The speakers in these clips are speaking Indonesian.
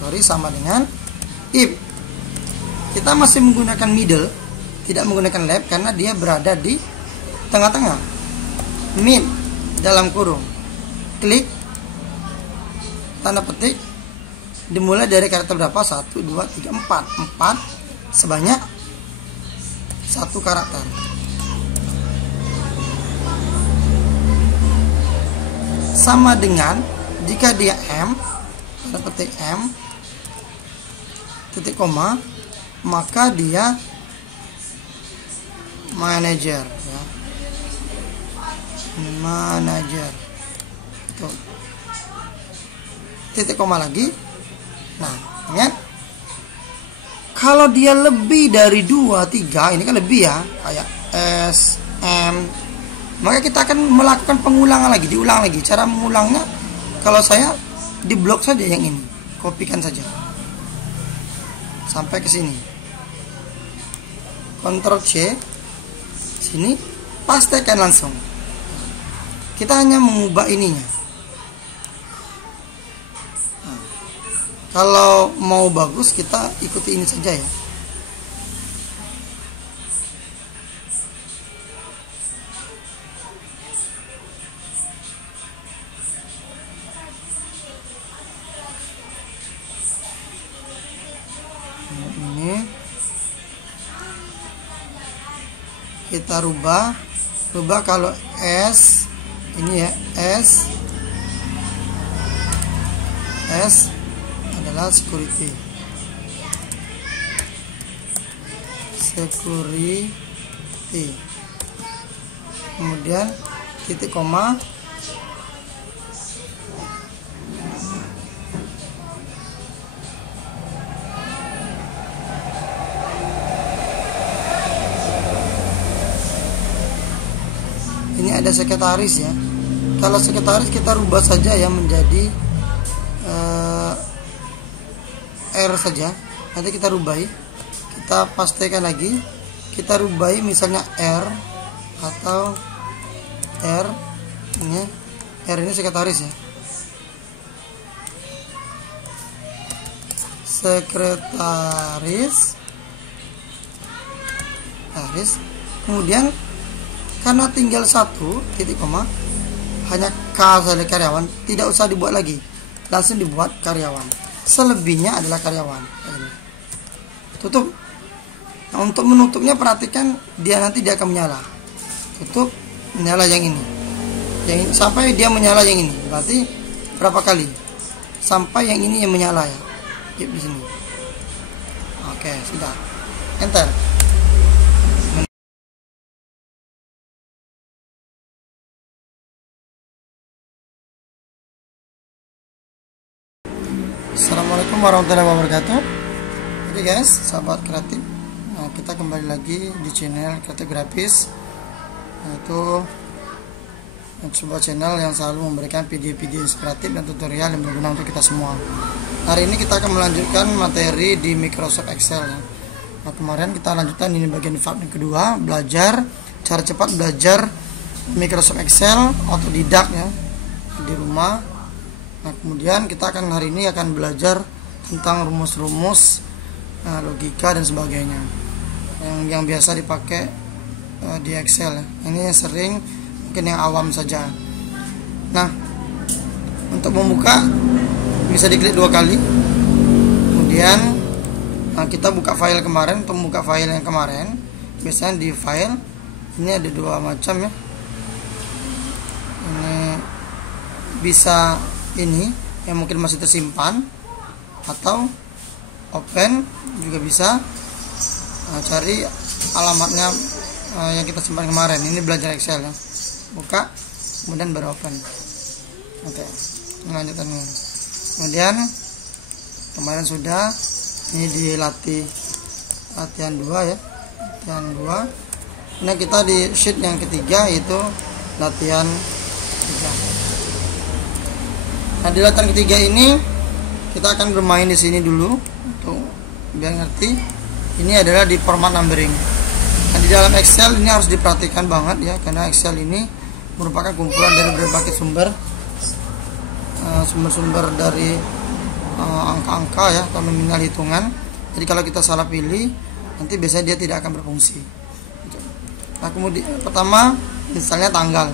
sorry, sama dengan if. Kita masih menggunakan middle, tidak menggunakan left karena dia berada di tengah-tengah. Mid dalam kurung, klik, tanda petik, dimulai dari karakter berapa? 1, 2, 3, 4 sebanyak 1 karakter. Sama dengan jika dia M, tanda petik M, titik koma, maka dia manager ya. Manager. Tuh. Titik koma lagi. Nah, ingat, kalau dia lebih dari 2, 3, ini kan lebih ya, kayak S, M, maka kita akan melakukan pengulangan lagi, diulang lagi. Cara mengulangnya, kalau saya di blok saja yang ini, kopikan saja sampai ke sini, Ctrl C, sini, pastekan langsung. Kita hanya mengubah ininya. Nah, kalau mau bagus kita ikuti ini saja ya. Ini kita rubah kalau S ini ya, S adalah security, kemudian titik koma, ini ada sekretaris ya. Kalau sekretaris kita rubah saja ya menjadi R saja. Nanti kita rubahi, kita pastikan lagi, kita rubahi misalnya R atau R ini. R ini sekretaris ya. Sekretaris. Kemudian karena tinggal 1 titik koma, hanya K saja karyawan, tidak usah dibuat lagi, langsung dibuat karyawan. Selebihnya adalah karyawan. Tutup. Nah, untuk menutupnya perhatikan dia nanti dia akan menyala. Tutup, menyala yang ini. Sampai dia menyala yang ini. Berarti berapa kali? Sampai yang ini yang menyala ya. Di sini. Oke, sudah. Enter. Assalamualaikum warahmatullahi wabarakatuh. Jadi guys, sahabat kreatif, nah, kita kembali lagi di channel Kreatif Grafis, yaitu sebuah channel yang selalu memberikan video-video inspiratif dan tutorial yang berguna untuk kita semua. Hari ini kita akan melanjutkan materi di Microsoft Excel ya. Nah, kemarin kita lanjutkan ini bagian part yang kedua, belajar cara cepat belajar Microsoft Excel otodidak ya di rumah. Nah, kemudian kita akan hari ini akan belajar tentang rumus-rumus logika dan sebagainya yang biasa dipakai di Excel ya. Ini yang sering, mungkin yang awam saja. Nah, untuk membuka bisa diklik 2 kali. Kemudian kita buka file kemarin. Untuk membuka file yang kemarin, biasanya di file ini ada 2 macam ya. Ini bisa ini yang mungkin masih tersimpan, atau open juga bisa. Cari alamatnya yang kita simpan kemarin. Ini belajar Excel ya. Buka, kemudian baru open. Oke, lanjutan. Kemudian kemarin sudah ini dilatih latihan 2 ya, latihan 2. Nah, kita di sheet yang ketiga, yaitu latihan 3. Nah, di latihan ketiga ini kita akan bermain di sini dulu untuk biar ngerti. Ini adalah di format numbering. Nah, di dalam Excel ini harus diperhatikan banget ya, karena Excel ini merupakan kumpulan dari berbagai sumber dari angka-angka ya atau nominal hitungan. Jadi kalau kita salah pilih nanti biasanya dia tidak akan berfungsi. Nah kemudian pertama misalnya tanggal.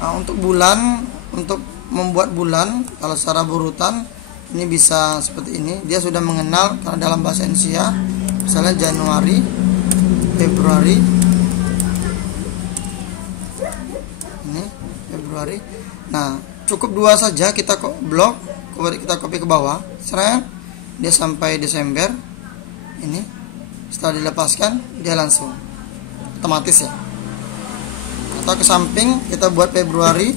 Nah, untuk bulan, untuk membuat bulan kalau secara berurutan ini bisa seperti ini. Dia sudah mengenal karena dalam bahasa Indonesia misalnya Januari, Februari, ini Februari. Nah cukup dua saja kita blok, kita copy ke bawah, seret, dia sampai Desember. Ini setelah dilepaskan dia langsung otomatis ya. Atau ke samping kita buat Februari,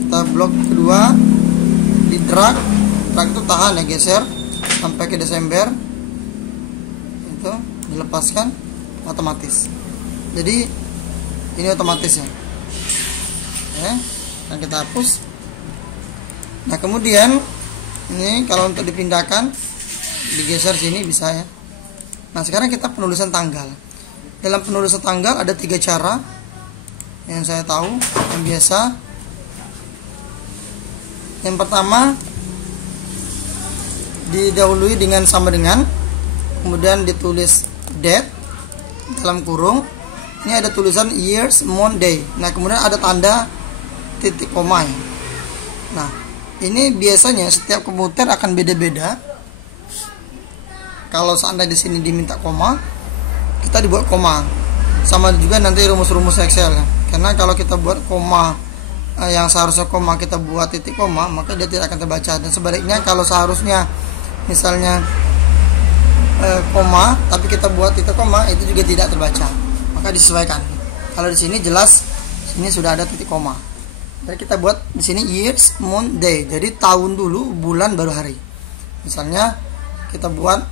kita blok kedua, di drag itu tahan ya, geser sampai ke Desember, itu dilepaskan otomatis. Jadi ini otomatis ya. Dan kita hapus. Nah kemudian ini kalau untuk dipindahkan digeser sini bisa ya. Nah sekarang kita penulisan tanggal. Dalam penulisan tanggal ada 3 cara yang saya tahu, yang biasa. Yang pertama didahului dengan sama dengan, kemudian ditulis date dalam kurung. Ini ada tulisan years, month, day. Nah kemudian ada tanda titik koma ya. Nah ini biasanya setiap komputer akan beda-beda. Kalau seandainya di sini diminta koma, kita dibuat koma. Sama juga nanti rumus-rumus Excel ya. Karena kalau kita buat koma yang seharusnya koma kita buat titik koma, maka dia tidak akan terbaca. Dan sebaliknya kalau seharusnya misalnya koma tapi kita buat titik koma, itu juga tidak terbaca. Maka disesuaikan. Kalau di sini jelas sini sudah ada titik koma. Jadi kita buat di sini years, month, day. Jadi tahun dulu, bulan baru hari. Misalnya kita buat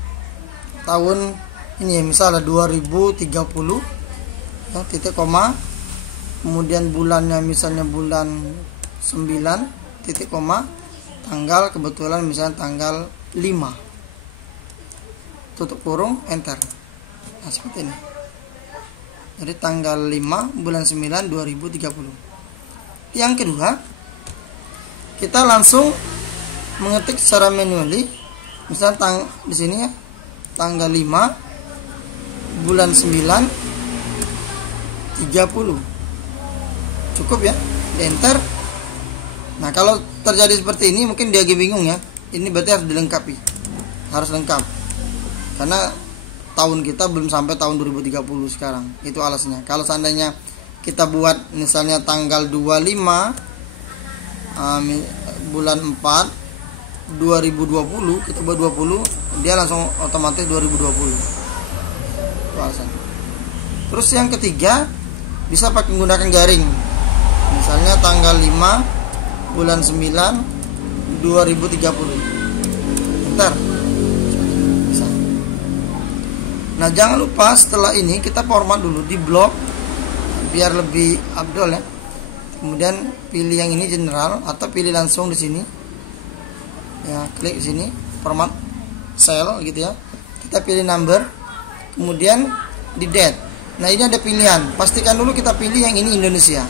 tahun ini ya, misalnya 2030 ya, titik koma. Kemudian bulannya misalnya bulan 9 titik koma. Tanggal kebetulan misalnya tanggal 5. Tutup kurung, enter. Nah seperti ini. Jadi tanggal 5 bulan 9 2030. Yang kedua, kita langsung mengetik secara manually. Misalnya di sini ya, tanggal 5 bulan 9 30. Cukup ya, di enter. Nah kalau terjadi seperti ini mungkin dia bingung ya. Ini berarti harus dilengkapi, harus lengkap karena tahun kita belum sampai tahun 2030 sekarang. Itu alasannya. Kalau seandainya kita buat misalnya tanggal 25 bulan 4 2020, kita buat 20, dia langsung otomatis 2020. Itu alasannya. Terus yang ketiga, bisa pakai menggunakan garing. Misalnya tanggal 5 bulan 9 2030. Bentar. Bisa. Nah, jangan lupa setelah ini kita format dulu di blok biar lebih abdol ya. Kemudian pilih yang ini general atau pilih langsung di sini. Ya, klik sini format cell gitu ya. Kita pilih number, kemudian di date. Nah, ini ada pilihan. Pastikan dulu kita pilih yang ini Indonesia.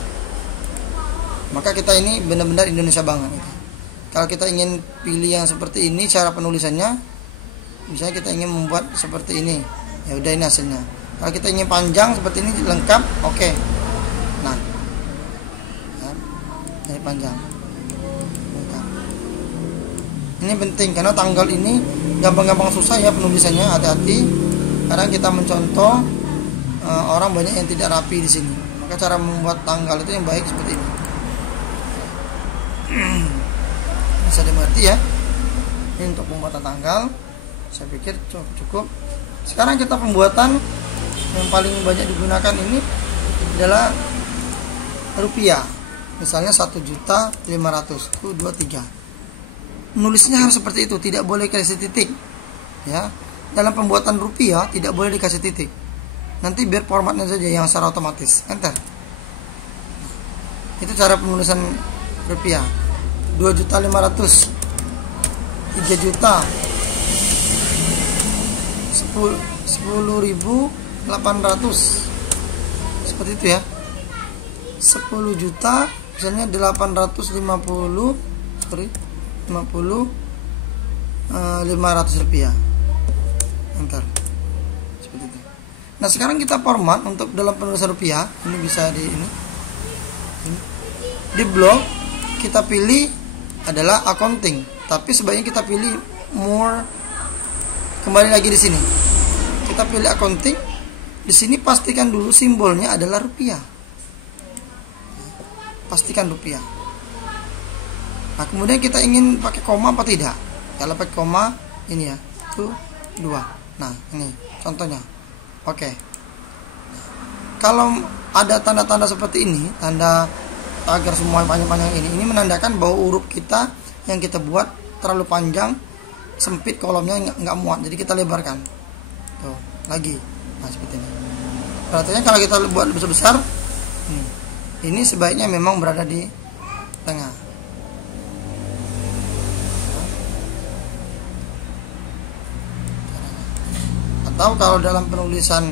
Maka kita ini benar-benar Indonesia banget. Kalau kita ingin pilih yang seperti ini cara penulisannya, misalnya kita ingin membuat seperti ini, ya udah ini hasilnya. Kalau kita ingin panjang seperti ini lengkap, oke. Nah, ya, ini panjang. Lengkap. Ini penting karena tanggal ini gampang-gampang susah ya penulisannya, hati-hati. Kadang kita mencontoh orang banyak yang tidak rapi di sini. Maka cara membuat tanggal itu yang baik seperti ini. Bisa dimengerti ya. Ini untuk pembuatan tanggal. Saya pikir cukup. Sekarang kita pembuatan yang paling banyak digunakan ini adalah rupiah. Misalnya 1.500.000 itu 23. Nulisnya harus seperti itu, tidak boleh kasih titik. Ya. Dalam pembuatan rupiah tidak boleh dikasih titik. Nanti biar formatnya saja yang secara otomatis. Enter. Itu cara penulisan rupiah. 2.500.000, 3 juta, 10.800, seperti itu ya. 10 juta misalnya 850 sorry 500 rupiah. Enter. Seperti itu. Nah, sekarang kita format untuk dalam penulisan rupiah. Ini bisa di ini. Di blok kita pilih adalah accounting, tapi sebaiknya kita pilih more. Kembali lagi di sini. Kita pilih accounting. Di sini pastikan dulu simbolnya adalah rupiah. Pastikan rupiah. Nah, kemudian kita ingin pakai koma apa tidak? Kalau pakai koma ini ya, 2. Nah, ini contohnya. Oke. Kalau ada tanda-tanda seperti ini, tanda agar semua panjang-panjang ini menandakan bahwa huruf kita yang kita buat terlalu panjang, sempit, kolomnya nggak muat, jadi kita lebarkan. Tuh, lagi. Nah, seperti ini. Berarti kalau kita buat besar-besar, ini sebaiknya memang berada di tengah. Atau kalau dalam penulisan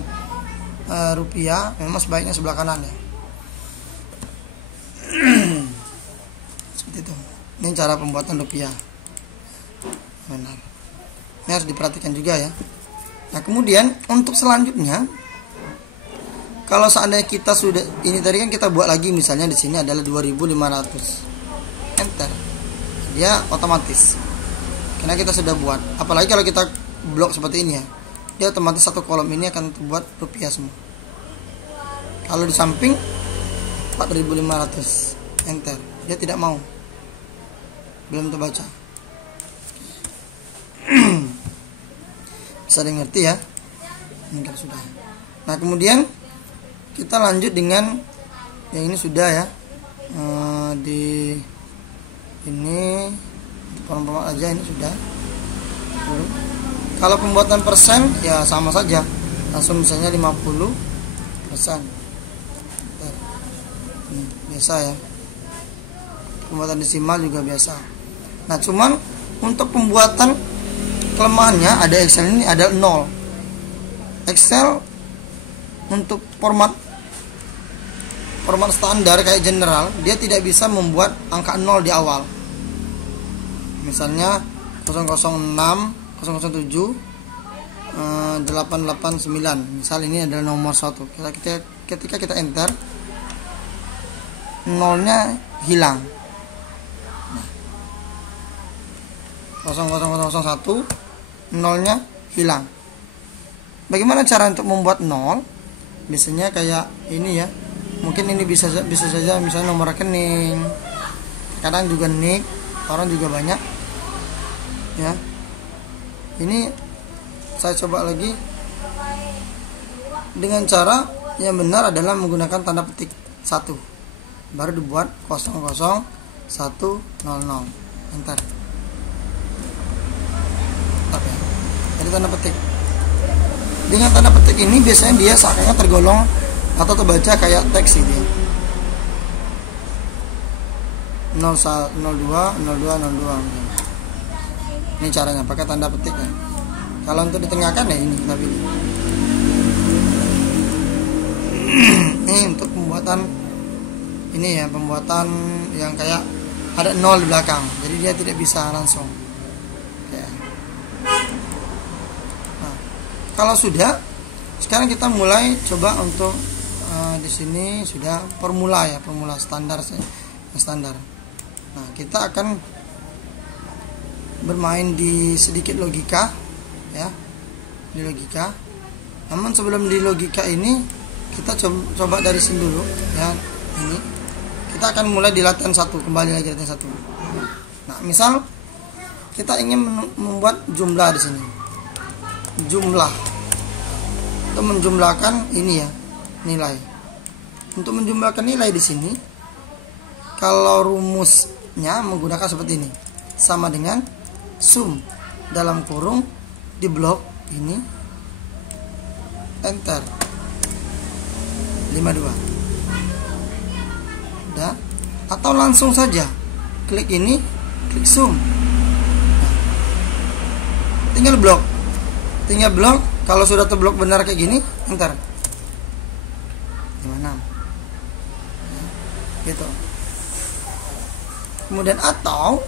rupiah memang sebaiknya sebelah kanan ya. Seperti itu. Ini cara pembuatan rupiah. Benar. Ini harus diperhatikan juga ya. Nah, kemudian untuk selanjutnya, kalau seandainya kita sudah ini tadi kan kita buat lagi, misalnya di sini adalah 2500. Enter. Dia otomatis. Karena kita sudah buat. Apalagi kalau kita blok seperti ini ya. Dia otomatis satu kolom ini akan terbuat rupiah semua. Kalau di samping 4500. Enter. Dia tidak mau. Belum terbaca. Bisa dimengerti ya. Ini kan sudah. Nah, kemudian kita lanjut dengan yang ini sudah ya. Di ini format aja, ini sudah. Kalau pembuatan persen ya sama saja, langsung misalnya 50%. Biasa ya. Pembuatan desimal juga biasa. Nah, cuman untuk pembuatan kelemahannya ada Excel ini ada 0. Excel untuk format standar kayak general, dia tidak bisa membuat angka 0 di awal. Misalnya 006 007 889. Misal ini adalah nomor 1. Ketika kita enter, nolnya hilang. Nah, 00001 nolnya hilang. Bagaimana cara untuk membuat 0? Biasanya kayak ini ya. Mungkin ini bisa saja misalnya nomor rekening. Kadang juga nick, orang juga banyak. Ya. Ini saya coba lagi dengan cara yang benar adalah menggunakan tanda petik 1, baru dibuat 00100. Enter. Oke. Jadi tanda petik. Dengan tanda petik ini biasanya dia seakan tergolong atau terbaca kayak teks ini. 02. Ini caranya pakai tanda petik ya. Kalau untuk ditengahkan ya ini kita pilih. Ini untuk pembuatan ini ya, pembuatan yang kayak ada 0 di belakang, jadi dia tidak bisa langsung. Ya. Nah, kalau sudah, sekarang kita mulai coba untuk di sini sudah formula ya, formula standar. Nah, kita akan bermain di sedikit logika ya, di logika. Namun sebelum di logika ini kita coba dari sini dulu ya. Ini kita akan mulai di latihan 1, kembali lagi latihan 1. Nah, misal kita ingin membuat jumlah di sini, jumlah untuk menjumlahkan ini ya, nilai. Untuk menjumlahkan nilai di sini, kalau rumusnya menggunakan seperti ini, sama dengan sum dalam kurung di blok ini, enter 52. Udah. Atau langsung saja klik ini, klik sum. Nah, tinggal blok. Kalau sudah terblok benar kayak gini, enter 56. Gitu. Kemudian atau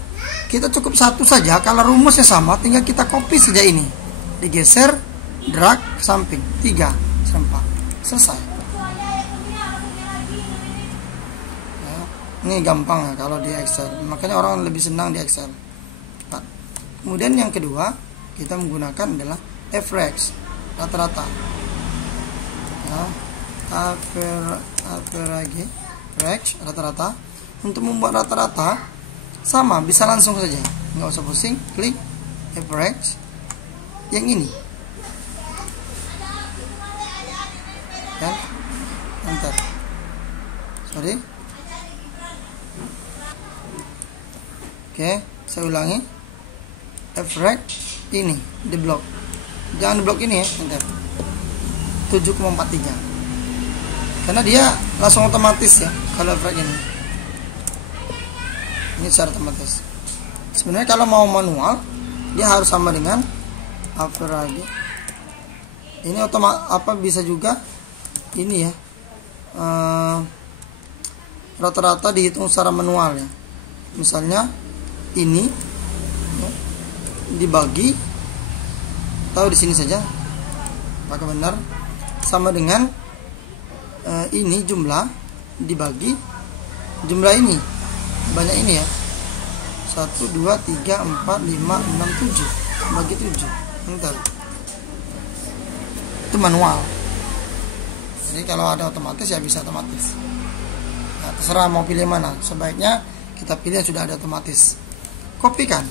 kita cukup satu saja. Kalau rumusnya sama, tinggal kita copy saja ini, digeser, drag ke samping, 3 serempak, selesai. Ya, ini gampang ya kalau di Excel, makanya orang lebih senang di Excel. Nah, kemudian yang kedua, kita menggunakan adalah average, rata-rata. Ya, average, rata-rata. Untuk membuat rata-rata sama, bisa langsung saja, nggak usah pusing, klik average yang ini, kan, enter, sorry, oke, saya ulangi, average ini di blok, jangan di blok ini ya, enter, 7,43, karena dia langsung otomatis ya kalau average ini secara otomatis. Sebenarnya kalau mau manual dia harus sama dengan average. Ini bisa juga ini ya, rata-rata dihitung secara manual ya. Misalnya ini ya, dibagi, tahu di sini saja pakai benar, sama dengan ini jumlah dibagi jumlah ini, banyak ini ya, 1, 2, 3, 4, 5, 6, 7 bagi 7, bentar, itu manual. Jadi kalau ada otomatis ya bisa otomatis. Nah, terserah mau pilih mana, sebaiknya kita pilih yang sudah ada otomatis. Kopikan,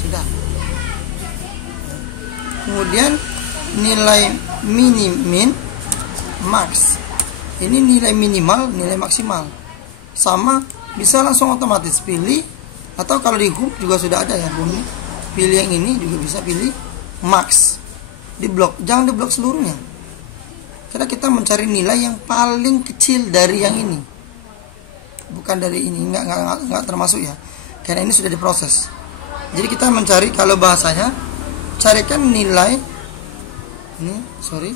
sudah. Kemudian nilai min, max, ini nilai minimal, nilai maksimal, sama, bisa langsung otomatis pilih, atau kalau di home juga sudah ada ya, home, pilih yang ini juga bisa pilih max, di blok, jangan di blok seluruhnya, karena kita mencari nilai yang paling kecil dari yang ini, bukan dari ini, nggak termasuk ya, karena ini sudah diproses. Jadi kita mencari, kalau bahasanya carikan nilai ini, sorry,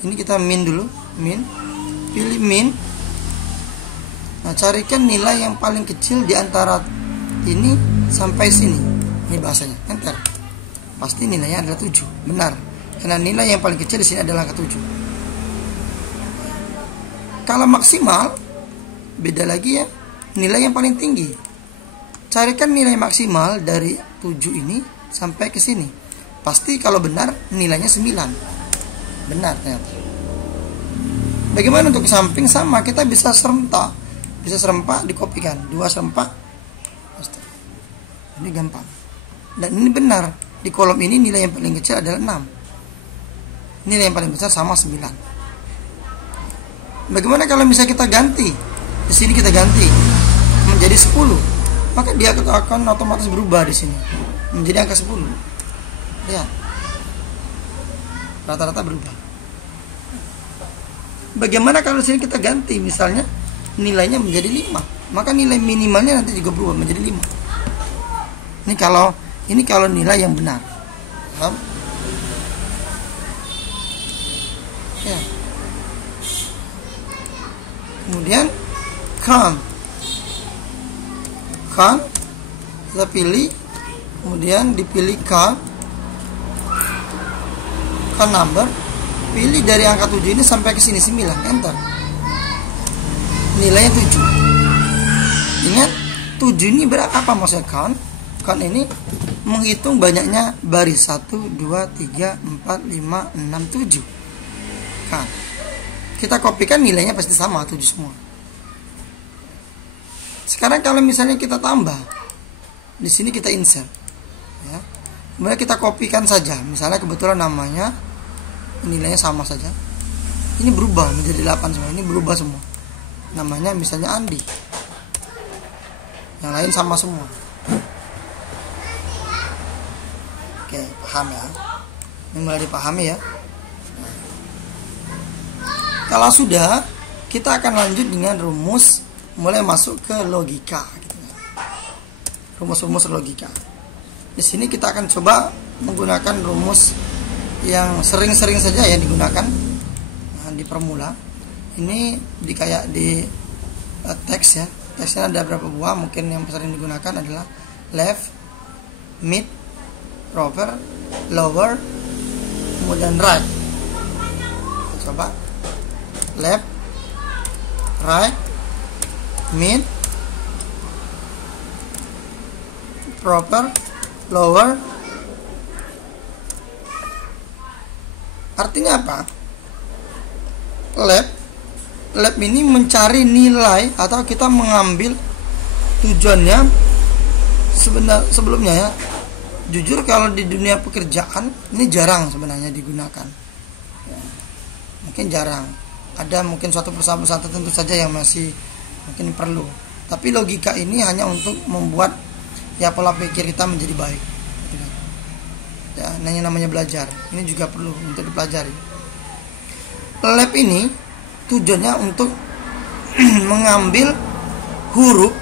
ini kita min dulu, min, pilih min. Nah, carikan nilai yang paling kecil di antara ini sampai sini. Ini bahasanya, enter. Pasti nilainya adalah 7, benar. Karena nilai yang paling kecil di sini adalah angka 7. Kalau maksimal, beda lagi ya, nilai yang paling tinggi. Carikan nilai maksimal dari 7 ini sampai ke sini. Pasti kalau benar nilainya 9. Benar ternyata. Bagaimana untuk samping, sama, kita bisa serempak. Bisa serempak dikopikan, 2 serempak. Ini gampang. Dan ini benar. Di kolom ini nilai yang paling kecil adalah 6. Nilai yang paling besar sama 9. Bagaimana kalau misalnya kita ganti? Di sini kita ganti menjadi 10. Maka dia akan otomatis berubah di sini menjadi angka 10. Lihat. Rata-rata berubah. Bagaimana kalau di sini kita ganti, misalnya nilainya menjadi 5, maka nilai minimalnya nanti juga berubah menjadi 5. Ini kalau nilai yang benar. Paham? Ya. Kemudian count kita pilih, kemudian dipilih count number, pilih dari angka 7 ini sampai ke sini 9, enter. Nilainya 7. Ingat, 7 ini apa maksudnya count? Count ini menghitung banyaknya baris, 1, 2, 3, 4, 5, 6, 7. Count. Kita kopikan, nilainya pasti sama, 7 semua. Sekarang kalau misalnya kita tambah, di sini kita insert, ya. Kemudian kita kopikan saja, misalnya kebetulan namanya nilainya sama saja, ini berubah menjadi 8 semua, ini berubah semua. Namanya misalnya Andi, yang lain sama semua. Oke, paham ya? Ini mulai dipahami ya. Nah, kalau sudah, kita akan lanjut dengan rumus, mulai masuk ke logika, gitu. Rumus-rumus logika. Di sini kita akan coba menggunakan rumus yang sering-sering saja ya digunakan, nah, di permula. Ini kayak di teks ya, teksnya ada berapa buah. Mungkin yang sering digunakan adalah left, mid, proper, lower, kemudian right. Kita coba left, right, mid, proper, lower. Artinya apa? Lab ini mencari nilai atau kita mengambil tujuannya sebelumnya ya. Jujur kalau di dunia pekerjaan ini jarang sebenarnya digunakan ya, mungkin jarang. Ada mungkin suatu perusahaan tertentu saja yang masih mungkin perlu, tapi logika ini hanya untuk membuat ya pola pikir kita menjadi baik ya. Namanya belajar ini juga perlu untuk dipelajari. Lab ini tujuannya untuk mengambil huruf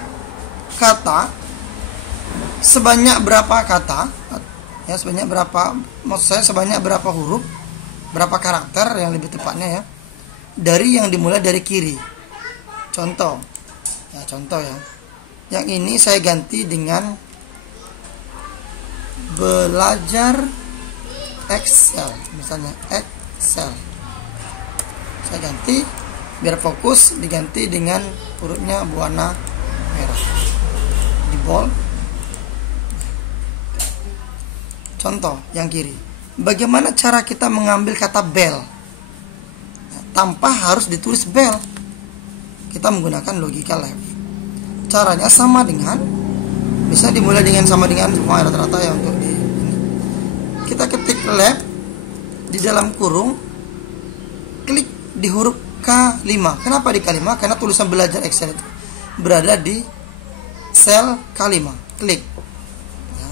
kata sebanyak berapa kata ya, sebanyak berapa, maksud saya sebanyak berapa huruf, berapa karakter yang lebih tepatnya ya, dari yang dimulai dari kiri. Contoh ya, yang ini saya ganti dengan belajar Excel misalnya, Excel saya ganti biar fokus, diganti dengan hurufnya berwarna merah di bold. Contoh yang kiri, bagaimana cara kita mengambil kata bell tanpa harus ditulis bell? Kita menggunakan logika left. Caranya sama dengan, bisa dimulai dengan sama dengan semua rata-rata ya. Untuk di ini kita ketik left di dalam kurung, klik di huruf K5. Kenapa di K5? Karena tulisan belajar Excel itu berada di sel K5. Klik ya.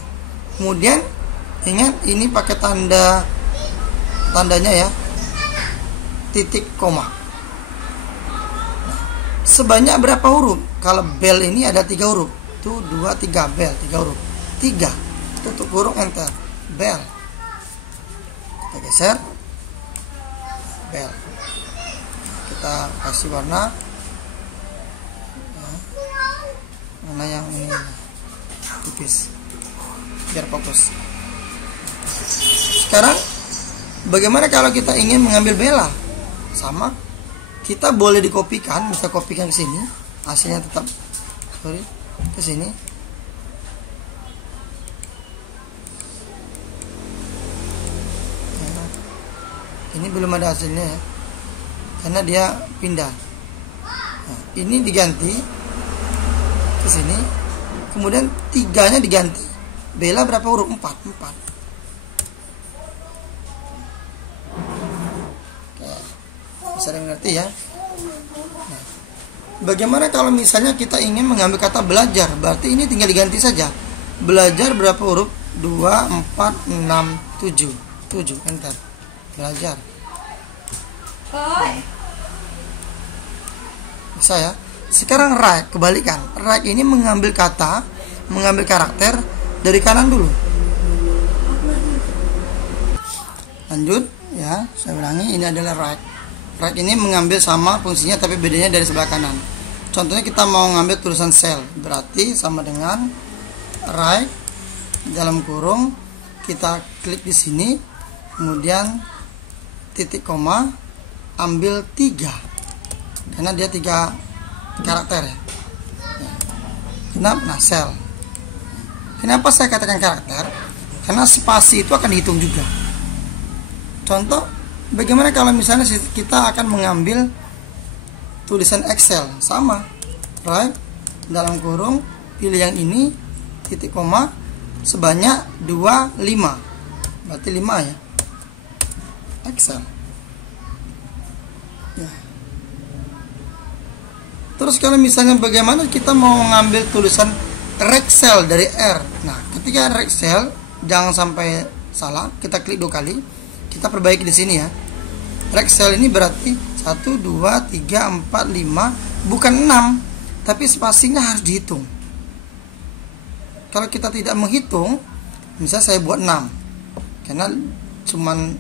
Kemudian ingat ini pakai tandanya ya, titik koma. Nah, sebanyak berapa huruf? Kalau bel ini ada 3 huruf. Itu 2, 3 bel, 3 huruf. 3 tutup huruf, enter, bel. Kita geser bel. Kita kasih warna yang ini tipis biar fokus. Sekarang bagaimana kalau kita ingin mengambil bela? Sama, kita boleh dikopikan, bisa kopikan ke sini, hasilnya tetap ke sini. Ya, ini belum ada hasilnya ya, karena dia pindah. Nah, ini diganti ke sini, kemudian 3-nya diganti. Bela berapa huruf? 4. Bisa mengerti ya. Nah, bagaimana kalau misalnya kita ingin mengambil kata belajar? Berarti ini tinggal diganti saja. Belajar berapa huruf? 2, 4, 6, 7. 7, enter. Belajar. Bisa ya. Sekarang right, kebalikan. Right ini mengambil kata, mengambil karakter dari kanan dulu. Lanjut ya, saya ulangi, ini adalah right. Right ini mengambil sama fungsinya tapi bedanya dari sebelah kanan. Contohnya kita mau ngambil tulisan sel, berarti sama dengan right dalam kurung, kita klik di sini, kemudian titik koma, ambil 3 karena dia 3 karakter ya. Kenapa? Nah, sel. Kenapa saya katakan karakter? Karena spasi itu akan dihitung juga. Contoh, bagaimana kalau misalnya kita akan mengambil tulisan Excel? Sama, right, dalam kurung, pilih yang ini, titik koma, sebanyak 2, 5. Berarti 5 ya, Excel ya. Terus kalau misalnya bagaimana kita mau mengambil tulisan Rexel dari R? Nah, ketika Rexel, jangan sampai salah, kita klik 2 kali, kita perbaiki di sini ya. Rexel ini berarti 1, 2, 3, 4, 5, bukan 6, tapi spasinya harus dihitung. Kalau kita tidak menghitung, misalnya saya buat 6, karena cuman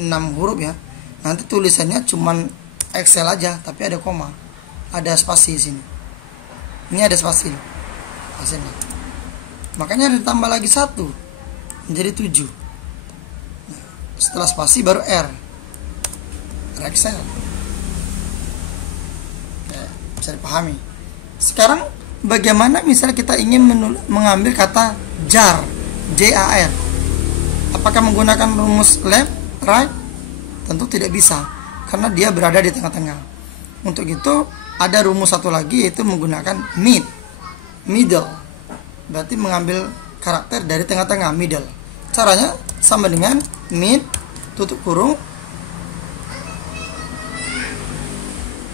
6 huruf ya, nanti tulisannya cuman Excel aja, tapi ada koma, ada spasi di sini. Ini ada spasi hasilnya. Makanya ada ditambah lagi 1 menjadi 7. Nah, setelah spasi baru R. Excel. Oke, bisa dipahami. Sekarang bagaimana misalnya kita ingin mengambil kata jar, JAR? Apakah menggunakan rumus left, right? Tentu tidak bisa, karena dia berada di tengah-tengah. Untuk itu ada rumus satu lagi, yaitu menggunakan middle. Berarti mengambil karakter dari tengah-tengah, middle. Caranya sama dengan mid, tutup kurung,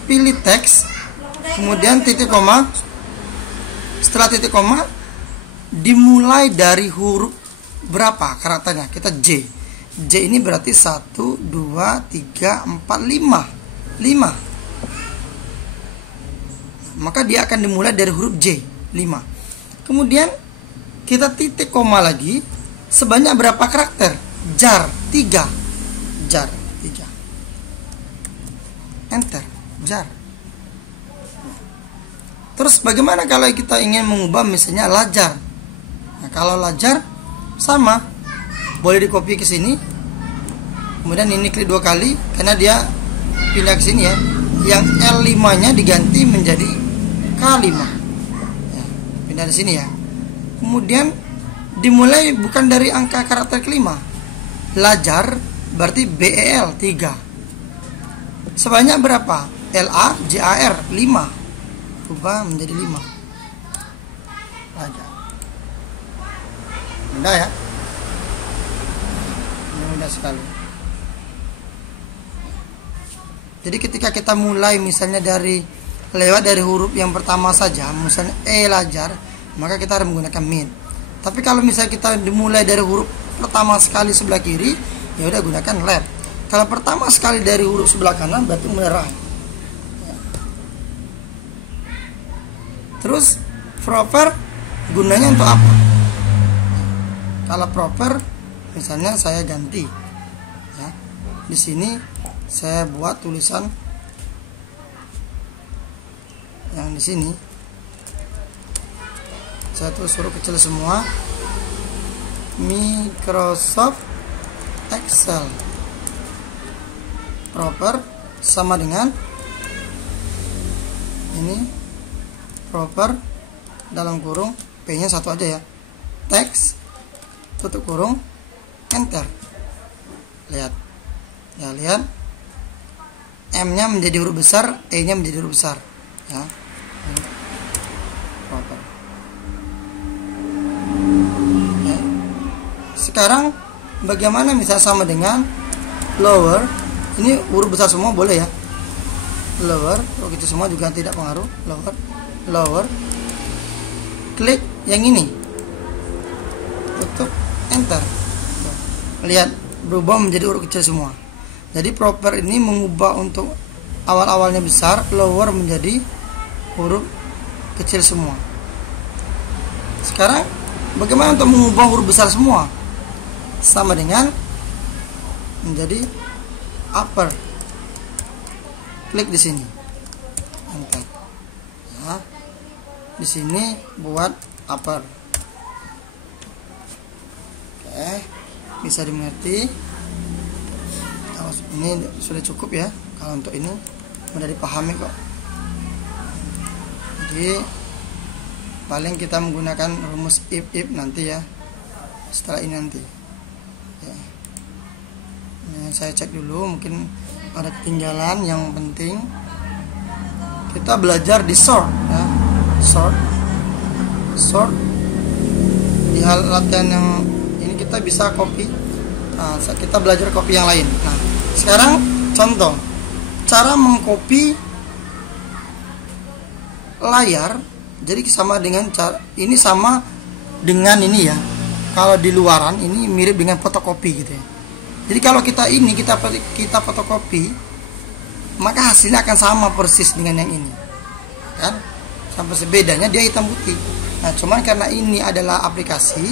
pilih teks, kemudian titik koma. Setelah titik koma, dimulai dari huruf berapa karakternya? Kita J. J ini berarti 1, 2, 3, 4, 5. 5. Maka dia akan dimulai dari huruf J, 5. Kemudian kita titik koma lagi, sebanyak berapa karakter? Jar, 3. Jar, 3. Enter, jar. Terus bagaimana kalau kita ingin mengubah misalnya lajar? Nah, kalau lajar sama, boleh di copy ke sini. Kemudian ini klik 2 kali karena dia pindah ke sini ya. Yang L5-nya diganti menjadi K5. Ya, pindah di sini ya. Kemudian dimulai bukan dari angka karakter kelima. Lajar berarti BEL 3. Sebanyak berapa? LA JAR 5. Ubah menjadi 5. Lajar. Mudah ya? Ini mudah sekali. Jadi ketika kita mulai misalnya lewat dari huruf yang pertama saja, misalnya lajar, maka kita harus menggunakan mid. Tapi kalau misalnya kita dimulai dari huruf pertama sekali sebelah kiri, ya udah gunakan left. Kalau pertama sekali dari huruf sebelah kanan, berarti mulai right. Terus proper gunanya untuk apa? Kalau proper, misalnya saya ganti, ya, di sini saya buat tulisan yang di sini, saya tulis huruf kecil semua, Microsoft Excel. Proper sama dengan ini. Proper dalam kurung, P-nya 1 aja ya, teks tutup kurung, enter. Lihat ya, lihat M-nya menjadi huruf besar, E-nya menjadi huruf besar ya. Proper ya. Sekarang bagaimana misalnya sama dengan lower? Ini huruf besar semua boleh ya, lower. Kalau gitu semua juga tidak pengaruh. Lower, klik yang ini, tutup, enter. Lihat berubah menjadi huruf kecil semua. Jadi proper ini mengubah untuk awal-awalnya besar, lower menjadi huruf kecil semua. Sekarang bagaimana untuk mengubah huruf besar semua? Sama dengan menjadi upper. Klik di sini, enter. Ya, di sini buat upper. Oke, bisa dimengerti. Kalau ini sudah cukup ya. Kalau untuk ini mudah dipahami kok. Jadi paling kita menggunakan rumus if nanti ya. Setelah ini nanti. Ya. Ini saya cek dulu, mungkin ada ketinggalan. Yang penting kita belajar di sort ya. Sort di hal latihan yang ini kita bisa copy. Nah, kita belajar copy yang lain. Nah, sekarang contoh cara mengcopy layar. Jadi sama dengan ini sama dengan ini ya. Kalau di luaran ini mirip dengan fotokopi gitu ya. Jadi kalau kita fotokopi, maka hasilnya akan sama persis dengan yang ini, kan? Sampai sebedanya dia hitam putih. Nah, cuman karena ini adalah aplikasi,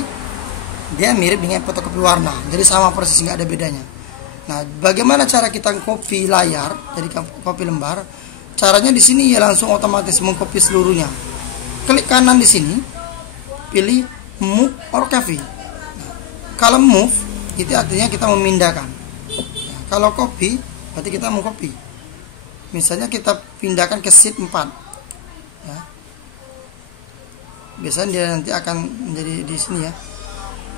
dia mirip dengan fotokopi warna, jadi sama persis, nggak ada bedanya. Nah, bagaimana cara kita copy layar, jadi copy lembar? Caranya di sini ya langsung otomatis mengcopy seluruhnya. klik kanan di sini, pilih move or copy. Kalau move itu artinya kita memindahkan. Kalau copy berarti kita mau copy. Misalnya kita pindahkan ke sheet 4 ya. Biasanya dia nanti akan menjadi di sini ya.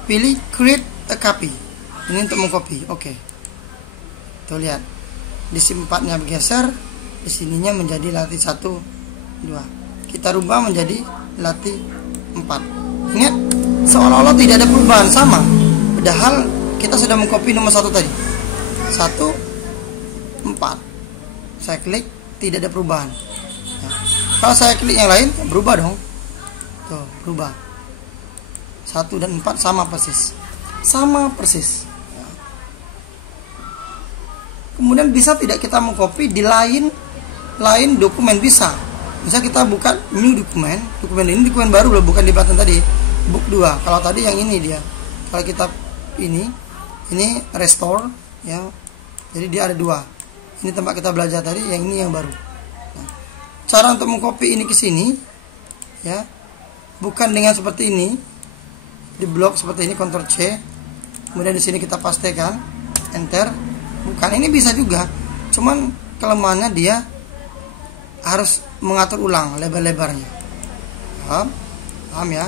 Pilih create a copy. Ini untuk mengcopy. Oke. Tuh lihat. Di sheet 4-nya bergeser, di sininya menjadi latih 1 2. Kita rubah menjadi latih 4. Ingat, seolah-olah tidak ada perubahan, sama. Padahal kita sudah mengcopy nomor 1 tadi. 1 4. Saya klik, tidak ada perubahan ya. Kalau saya klik yang lain, berubah dong. Tuh, berubah. 1 dan 4 sama persis. Sama persis ya. Kemudian bisa tidak kita mengcopy di lain dokumen? Bisa. Bisa kita buka new dokumen. Dokumen ini dokumen baru loh, bukan di button tadi. Book 2. Kalau tadi yang ini dia. Kalau kita ini restore ya. Jadi dia ada 2. Ini tempat kita belajar tadi, yang ini yang baru. Nah, cara untuk mengcopy ini ke sini ya, bukan dengan seperti ini, di blok seperti ini, Ctrl C, kemudian di sini kita pastekan, enter. Bukan, ini bisa juga, cuman kelemahannya dia harus mengatur ulang lebar-lebarnya. Paham ya?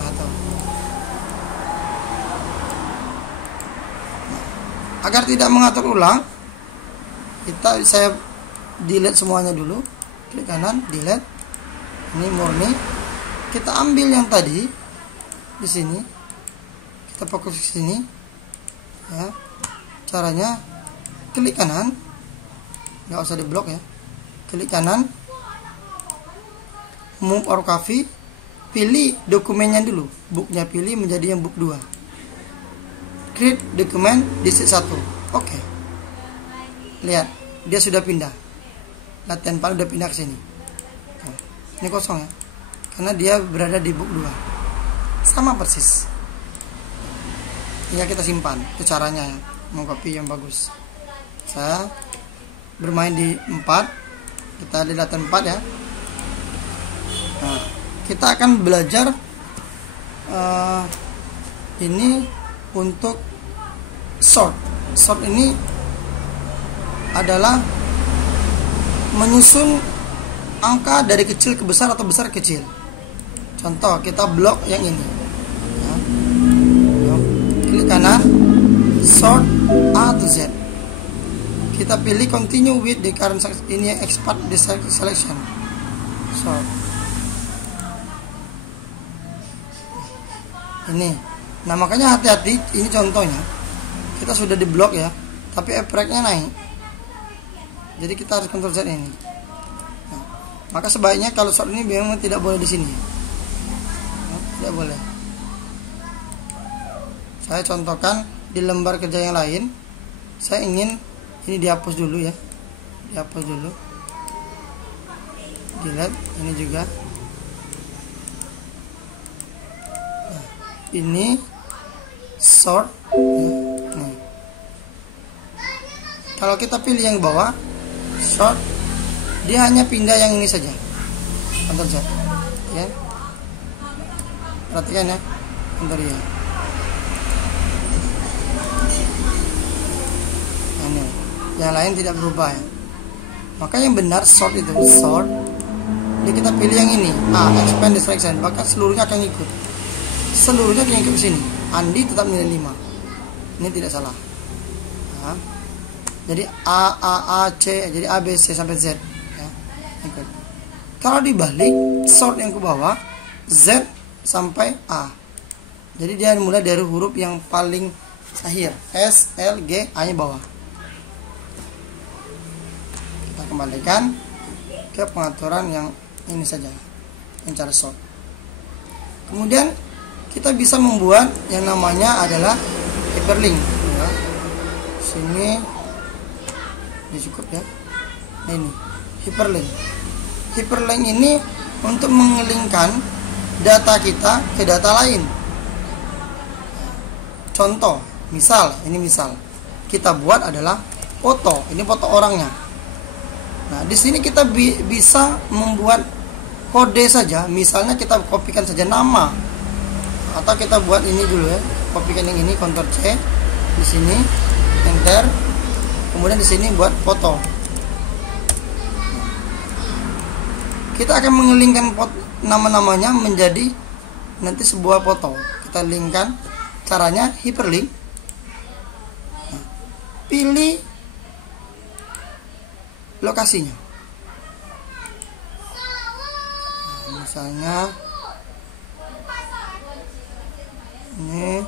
Nah, agar tidak mengatur ulang, saya delete semuanya dulu, klik kanan, delete. Ini murni. Kita ambil yang tadi di sini, kita fokus ke sini ya. Caranya klik kanan, nggak usah diblok ya, klik kanan, move or copy, pilih dokumennya dulu, booknya pilih menjadi yang book 2, create dokumen di sheet 1. Oke. Lihat, dia sudah pindah. Latihan paling udah pindah ke sini. Nah, ini kosong ya. Karena dia berada di book 2. Sama persis. Tinggal kita simpan. Itu caranya ya. Mau copy yang bagus. Saya bermain di 4. Kita lihat latihan 4 ya. Nah, kita akan belajar ini untuk sort. Sort ini adalah menyusun angka dari kecil ke besar atau besar ke kecil. Contoh, kita blok yang ini ya. Klik kanan, sort A to Z. Kita pilih continue with the current ini expert the selection. Sort ini. Nah, makanya hati-hati, ini contohnya. Kita sudah di blok ya, tapi efeknya naik. Jadi kita harus Ctrl Z ini. Nah, maka sebaiknya kalau sort ini memang tidak boleh di sini. Nah, tidak boleh. Saya contohkan di lembar kerja yang lain. Saya ingin ini dihapus dulu ya. Dihapus dulu. Delete ini juga. Nah, ini sort. Nah. Kalau kita pilih yang bawah, sort, dia hanya pindah yang ini saja. Ctrl Z ya. Perhatikan ya, bentar ya. Ini yang lain tidak berubah ya. Maka yang benar sort itu sort. Jadi kita pilih yang ini, expand the selection, maka seluruhnya akan ikut. Seluruhnya akan ikut ke sini. Andi tetap nilai 5. Ini tidak salah. Nah, jadi A, C, jadi A, B, C sampai Z ya. Ikut. Kalau dibalik, sort yang ke bawah, Z sampai A. Jadi dia mulai dari huruf yang paling akhir, S, L, G, A nya bawah. Kita kembalikan ke pengaturan yang ini saja, yang cara sort. Kemudian kita bisa membuat yang namanya adalah hyperlink ya. Sini ini cukup ya. Nah, ini hyperlink. Hyperlink ini untuk mengelingkan data kita ke data lain. Contoh, misal ini misal kita buat adalah foto. Ini foto orangnya. Nah, di sini kita bisa membuat kode saja, misalnya kita kopikan saja nama, atau kita buat ini dulu ya, kopikan yang ini, Ctrl C di sini, enter, kemudian di sini buat foto. Kita akan mengelingkan nama-namanya menjadi nanti sebuah foto. Kita linkkan, caranya hyperlink. Pilih lokasinya. Misalnya ini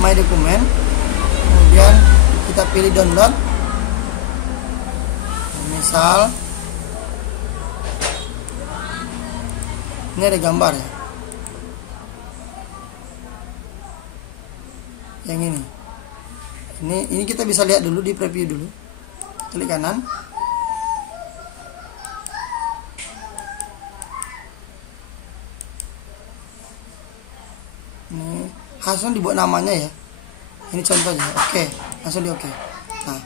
My Dokumen, kemudian kita pilih download. Misal ini ada gambar ya, yang ini kita bisa lihat dulu di preview dulu, klik kanan, ini langsung dibuat namanya ya, ini contohnya, oke, langsung di oke. Nah,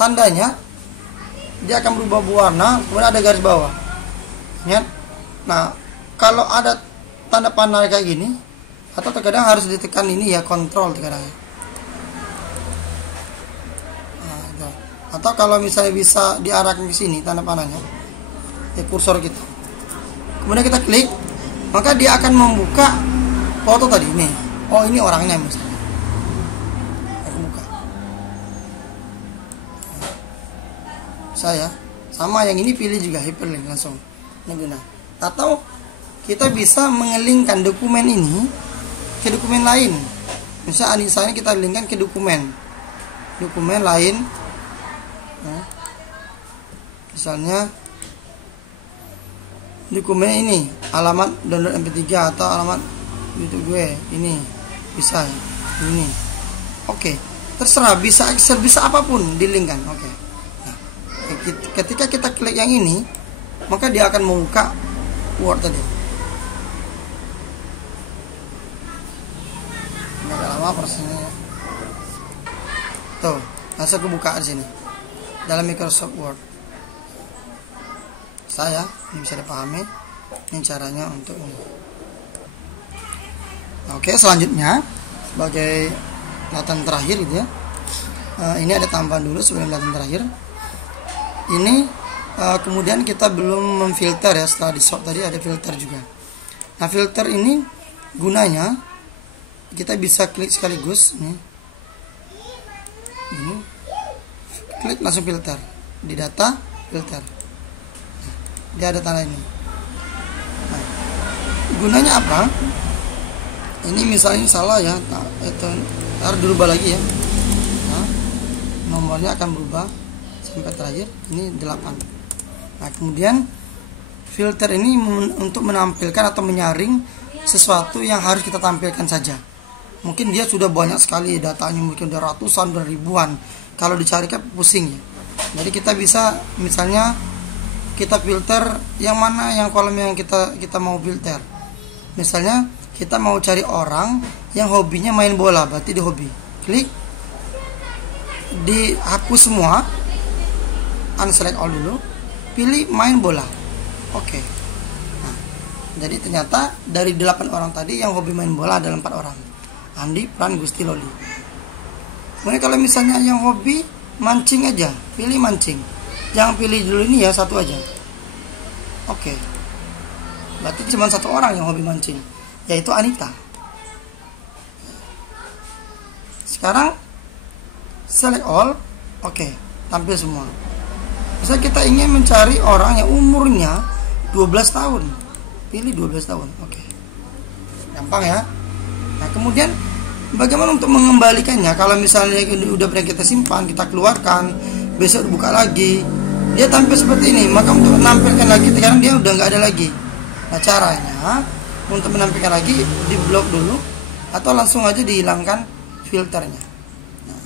tandanya dia akan berubah warna, kemudian ada garis bawah, ingat. Nah, kalau ada tanda panah kayak gini, atau terkadang harus ditekan ini ya, kontrol terkadang ya. Nah, itu. Atau kalau misalnya bisa diarahkan ke sini tanda panahnya, ya kursor kita, kemudian kita klik, maka dia akan membuka foto tadi nih. Oh, ini orangnya misalnya, aku buka. Saya sama yang ini pilih juga hyperlink langsung guna. Atau kita bisa mengelingkan dokumen ini ke dokumen lain. Misalnya Anissa ini kita linkkan ke dokumen lain. Nah, misalnya dokumen ini alamat download MP3 atau alamat YouTube gue ini bisa ya, ini. Oke, terserah, bisa Excel, bisa apapun dilingkan. Oke. Nah, ketika kita klik yang ini, maka dia akan membuka Word tadi. Ini agak lama prosesnya. Tuh, langsung kebuka di sini dalam Microsoft Word. Ini bisa dipahami. Ini caranya untuk ini. Oke, selanjutnya sebagai latihan terakhir gitu ya. Ini ada tambahan dulu sebelum latihan terakhir. Ini kemudian kita belum memfilter ya, setelah di sort tadi ada filter juga. Nah, filter ini gunanya kita bisa klik sekaligus nih. Ini klik langsung filter di data, filter. Nah, dia ada tanda ini. Nah, gunanya apa? Ini misalnya salah ya, itu harus dirubah lagi ya. Nah, nomornya akan berubah sampai terakhir ini 8. Nah, kemudian filter ini untuk menampilkan atau menyaring sesuatu yang harus kita tampilkan saja. Mungkin dia sudah banyak sekali datanya, mungkin udah ratusan, udah ribuan. Kalau dicari kan pusing ya. Jadi kita bisa misalnya kita filter yang mana yang kolom yang kita mau filter. Misalnya kita mau cari orang yang hobinya main bola, berarti di hobi. Klik, dihapus semua, unselect all dulu, pilih main bola. Oke. Nah, jadi ternyata dari 8 orang tadi yang hobi main bola adalah 4 orang. Andi, Pran, Gusti, Loli. Kemudian kalau misalnya yang hobi mancing aja, pilih mancing. Jangan pilih dulu ini ya, satu aja. Oke. Berarti cuma 1 orang yang hobi mancing, yaitu Anita. Sekarang select all, oke, tampil semua. Misalnya kita ingin mencari orang yang umurnya 12 tahun, pilih 12 tahun, oke. Gampang ya. Nah, kemudian bagaimana untuk mengembalikannya? Kalau misalnya udah pernah kita simpan, kita keluarkan, besok dibuka lagi, dia tampil seperti ini. Maka untuk menampilkan lagi, sekarang dia udah nggak ada lagi. Nah, caranya untuk menampilkan lagi, di blok dulu atau langsung aja dihilangkan filternya. Nah,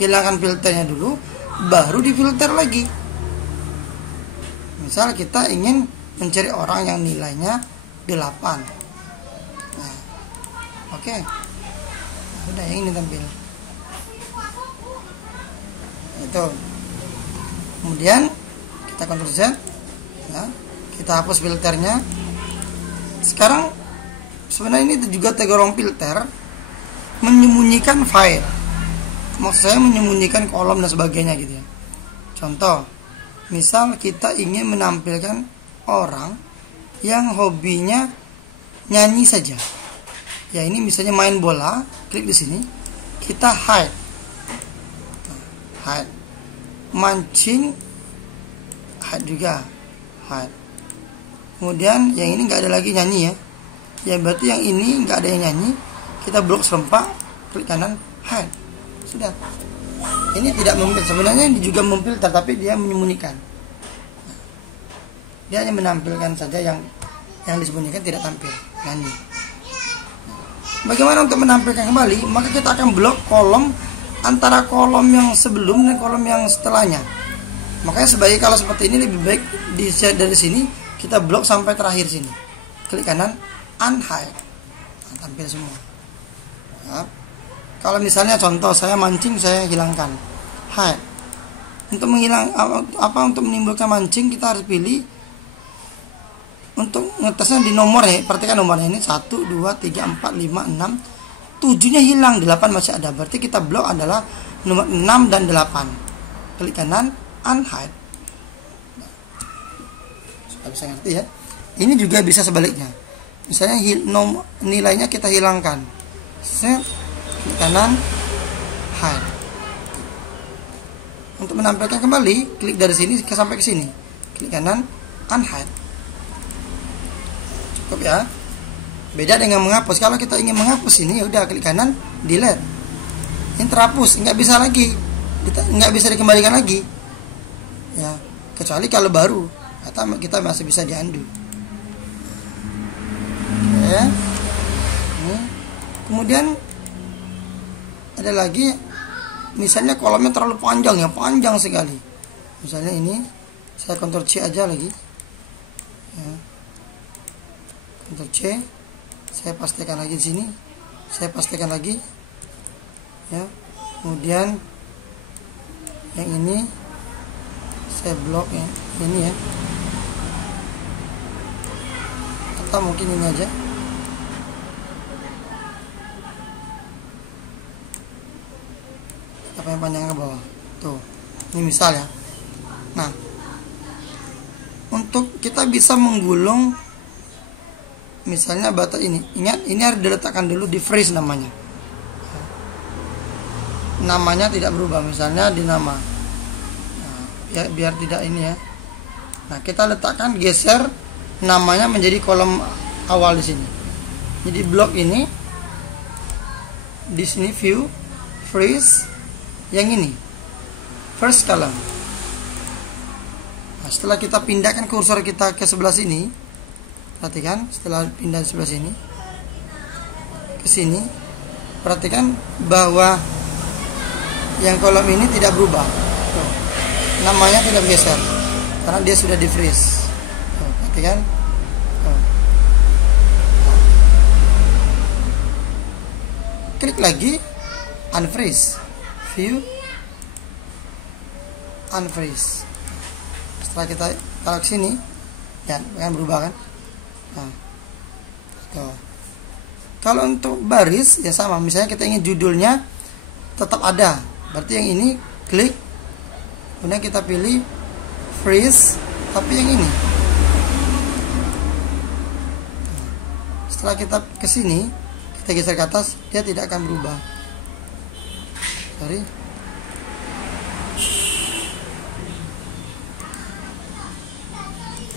hilangkan filternya dulu, baru difilter lagi. Misal kita ingin mencari orang yang nilainya 8. Nah, oke. Udah, yang ini tampil. Itu. Kemudian kita Ctrl Z, ya, kita hapus filternya. Sekarang sebenarnya ini juga tergolong filter menyembunyikan file. Maksud saya menyembunyikan kolom dan sebagainya gitu ya. Contoh, misal kita ingin menampilkan orang yang hobinya nyanyi saja. Ya, ini misalnya main bola, klik di sini, kita hide. Nah, hide. Mancing, hide juga, hide. Kemudian yang ini nggak ada lagi nyanyi ya. Ya berarti yang ini nggak ada yang nyanyi, kita blok serempak, klik kanan, hide. Sudah. Ini tidak memfilter. Sebenarnya ini juga memfilter, tapi dia menyembunyikan. Dia hanya menampilkan saja yang disembunyikan, tidak tampil nyanyi. Bagaimana untuk menampilkan kembali? Maka kita akan blok kolom antara kolom yang sebelum dan kolom yang setelahnya. Makanya sebaiknya kalau seperti ini lebih baik dari sini kita blok sampai terakhir sini. Klik kanan, unhide. Nah, tampil semua. Nah, kalau misalnya contoh saya mancing, saya hilangkan hide. Untuk untuk menimbulkan mancing kita harus pilih. Untuk ngetesnya di nomor ya, perhatikan nomornya ini 1, 2, 3, 4, 5, 6, 7-nya hilang, 8 masih ada. Berarti kita blok adalah nomor 6 dan 8. Klik kanan, unhide. Supaya bisa ngerti ya. Ini juga bisa sebaliknya. Misalnya nilainya kita hilangkan. Set, klik kanan, hide. Untuk menampilkan kembali, klik dari sini sampai ke sini. Klik kanan, unhide. Cukup ya. Beda dengan menghapus. Kalau kita ingin menghapus ini, ya udah klik kanan, delete. Ini terhapus, nggak bisa lagi, nggak bisa dikembalikan lagi. Ya, kecuali kalau baru, atau kita masih bisa di-undo. Ya. Kemudian ada lagi, misalnya kolomnya terlalu panjang ya, panjang sekali. Misalnya ini, saya Ctrl C aja lagi. Ya. Ctrl C, saya pastikan lagi di sini, saya pastikan lagi, ya. Kemudian yang ini saya blok ya, ini ya, atau mungkin ini aja. Apa yang panjang ke bawah, tuh, ini misal ya. Nah, untuk kita bisa menggulung misalnya bata ini, ingat ini harus diletakkan dulu di freeze namanya. Namanya tidak berubah, misalnya di nama. Nah, ya, biar tidak ini ya. Nah, kita letakkan, geser namanya menjadi kolom awal di sini. Jadi blok ini di sini view, freeze, yang ini first column. Nah, setelah kita pindahkan kursor kita ke sebelah sini, perhatikan, setelah pindah sebelah sini ke sini, perhatikan bahwa yang kolom ini tidak berubah. Tuh, namanya tidak bergeser karena dia sudah di freeze. Tuh, perhatikan. Tuh. Klik lagi, unfreeze, view, unfreeze. Setelah kita taruh ke sini, ya akan berubah kan. Nah, tuh. Kalau untuk baris ya sama, misalnya kita ingin judulnya tetap ada, berarti yang ini klik, kemudian kita pilih freeze, tapi yang ini. Setelah kita ke sini, kita geser ke atas, dia tidak akan berubah. Sorry.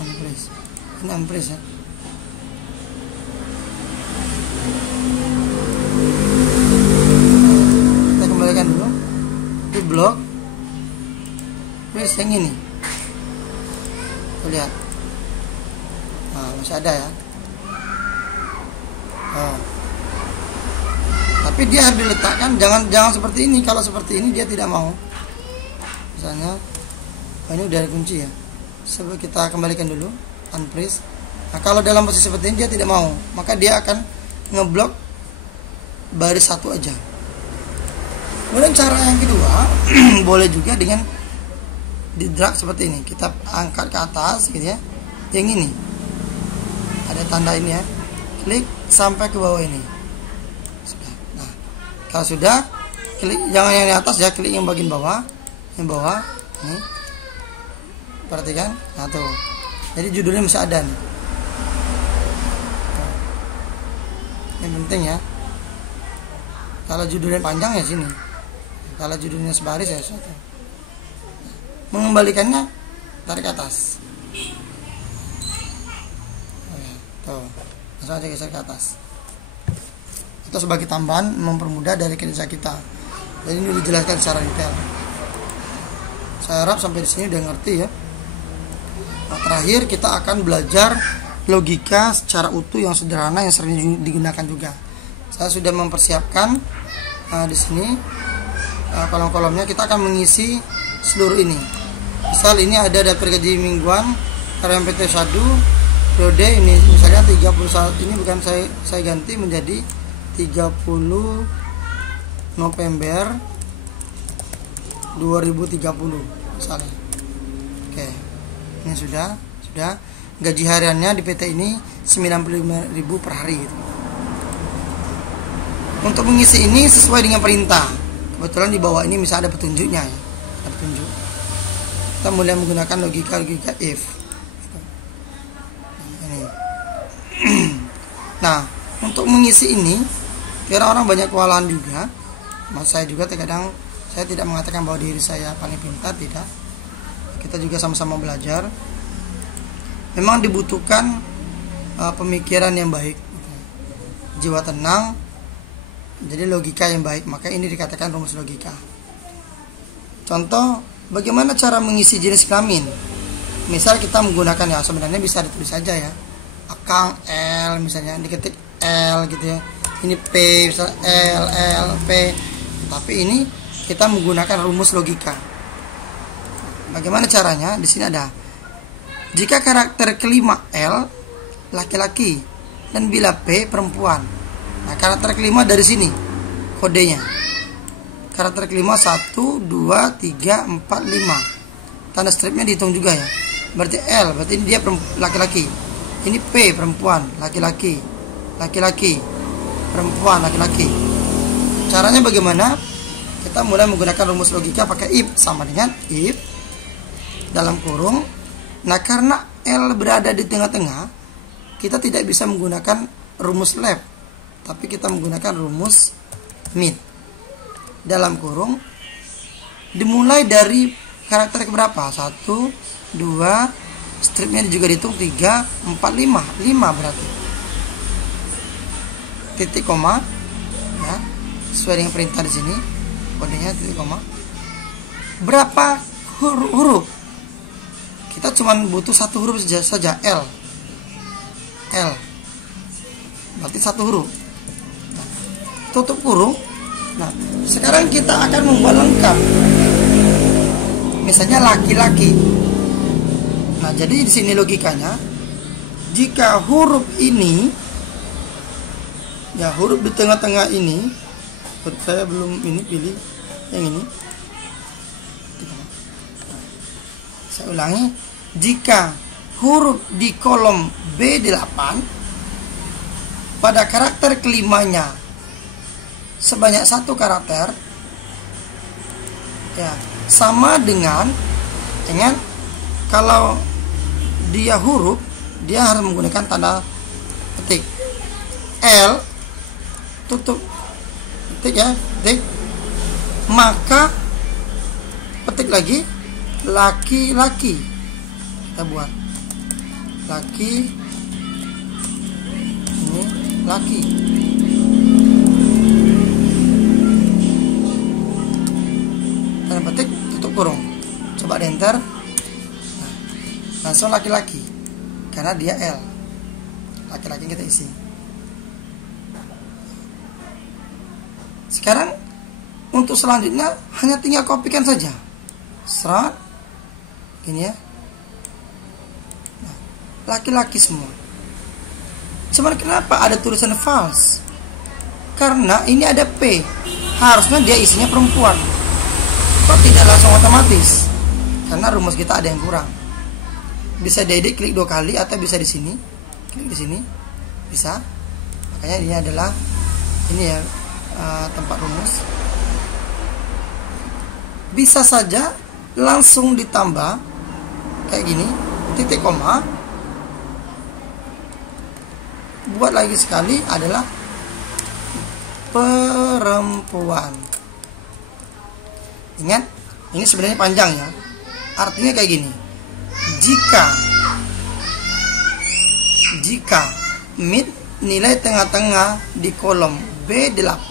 Unfreeze. Ini unfreeze ya. Dulu di blok freeze yang ini, lihat, nah masih ada ya. Oh. Tapi dia harus diletakkan, jangan seperti ini. Kalau seperti ini dia tidak mau. Misalnya, ini udah ada kunci ya. Coba kita kembalikan dulu, unfreeze. Nah, kalau dalam posisi seperti ini dia tidak mau, maka dia akan ngeblok baris satu aja. Kemudian cara yang kedua boleh juga dengan di drag seperti ini, kita angkat ke atas gitu ya, yang ini ada tanda ini ya, klik sampai ke bawah ini. Nah kalau sudah, klik, jangan yang di atas ya, klik yang bagian bawah, yang bawah ini, perhatikan. Nah tuh, jadi judulnya masih ada nih. Yang penting ya, kalau judulnya panjang ya sini, kalau judulnya sebaris ya suatu. Mengembalikannya tarik ke atas. Tuh, langsung aja geser ke atas. Itu sebagai tambahan mempermudah dari kerja kita. Jadi ini dijelaskan secara detail. Saya harap sampai di sini udah ngerti ya. Nah, terakhir kita akan belajar logika secara utuh yang sederhana yang sering digunakan juga. Saya sudah mempersiapkan di sini kolom-kolomnya. Kita akan mengisi seluruh ini. Misal ini ada daftar gaji mingguan RMPT Sadu periode ini, misalnya 31, ini bukan saya ganti menjadi 30 November 2030 misalnya. Oke. Ini sudah gaji hariannya di PT ini 95.000 per hari gitu. Untuk mengisi ini sesuai dengan perintah. Kebetulan di bawah ini misalnya ada petunjuknya ya. Ada petunjuk. Kita mulai menggunakan logika if. Nah, untuk mengisi ini, kira orang banyak kewalahan juga. Mas saya juga terkadang saya tidak mengatakan bahwa diri saya paling pintar, tidak. Kita juga sama-sama belajar. Memang dibutuhkan pemikiran yang baik, jiwa tenang, jadi logika yang baik. Maka ini dikatakan rumus logika. Contoh, bagaimana cara mengisi jenis kelamin? Misal kita menggunakan, ya sebenarnya bisa ditulis saja ya, Akang L misalnya, diketik L gitu ya. Ini P, misalnya L, P. Tapi ini kita menggunakan rumus logika. Bagaimana caranya? Di sini ada. Jika karakter kelima L laki-laki dan bila P perempuan. Nah, karakter kelima dari sini kodenya. Karakter kelima 1, 2, 3, 4, 5. Tanda stripnya dihitung juga ya. Berarti L, berarti ini dia laki-laki. Ini P perempuan, laki-laki. Laki-laki, perempuan, laki-laki. Caranya bagaimana? Kita mulai menggunakan rumus logika pakai if, sama dengan if dalam kurung. Nah, karena L berada di tengah-tengah, kita tidak bisa menggunakan rumus left, tapi kita menggunakan rumus mid. Dalam kurung dimulai dari karakter keberapa? 1, 2, stripnya juga dihitung 3, 4, 5. 5 berarti. Titik koma ya, sesuai dengan perintah di sini. Kodenya titik koma. Berapa huruf? Kita cuma butuh satu huruf saja, L. Berarti satu huruf. Nah, tutup kurung. Nah, sekarang kita akan membuat lengkap. Misalnya laki-laki. Nah, jadi di sini logikanya, jika huruf ini, ya huruf di tengah-tengah ini, saya belum ini pilih yang ini. Saya ulangi, jika huruf di kolom B8 pada karakter kelimanya sebanyak satu karakter, ya sama dengan kalau dia huruf, dia harus menggunakan tanda petik L, tutup petik ya, petik, maka petik lagi laki-laki, kita buat laki, ini laki. Tanda petik, tutup kurung, coba di enter. Nah, langsung laki-laki karena dia L, laki-laki kita isi. Sekarang untuk selanjutnya hanya tinggal kopikan saja, serat gini ya. Nah, laki-laki semua. Cuman kenapa ada tulisan false? Karena ini ada P, harusnya dia isinya perempuan. Kok tidak langsung otomatis? Karena rumus kita ada yang kurang. Bisa diedit, klik 2 kali, atau bisa di sini, klik di sini, bisa. Makanya ini adalah ini ya, tempat rumus. Bisa saja langsung ditambah kayak gini, titik koma. Buat lagi sekali adalah perempuan. Ingat, ini sebenarnya panjang ya. Artinya kayak gini. Jika mid nilai tengah-tengah di kolom B8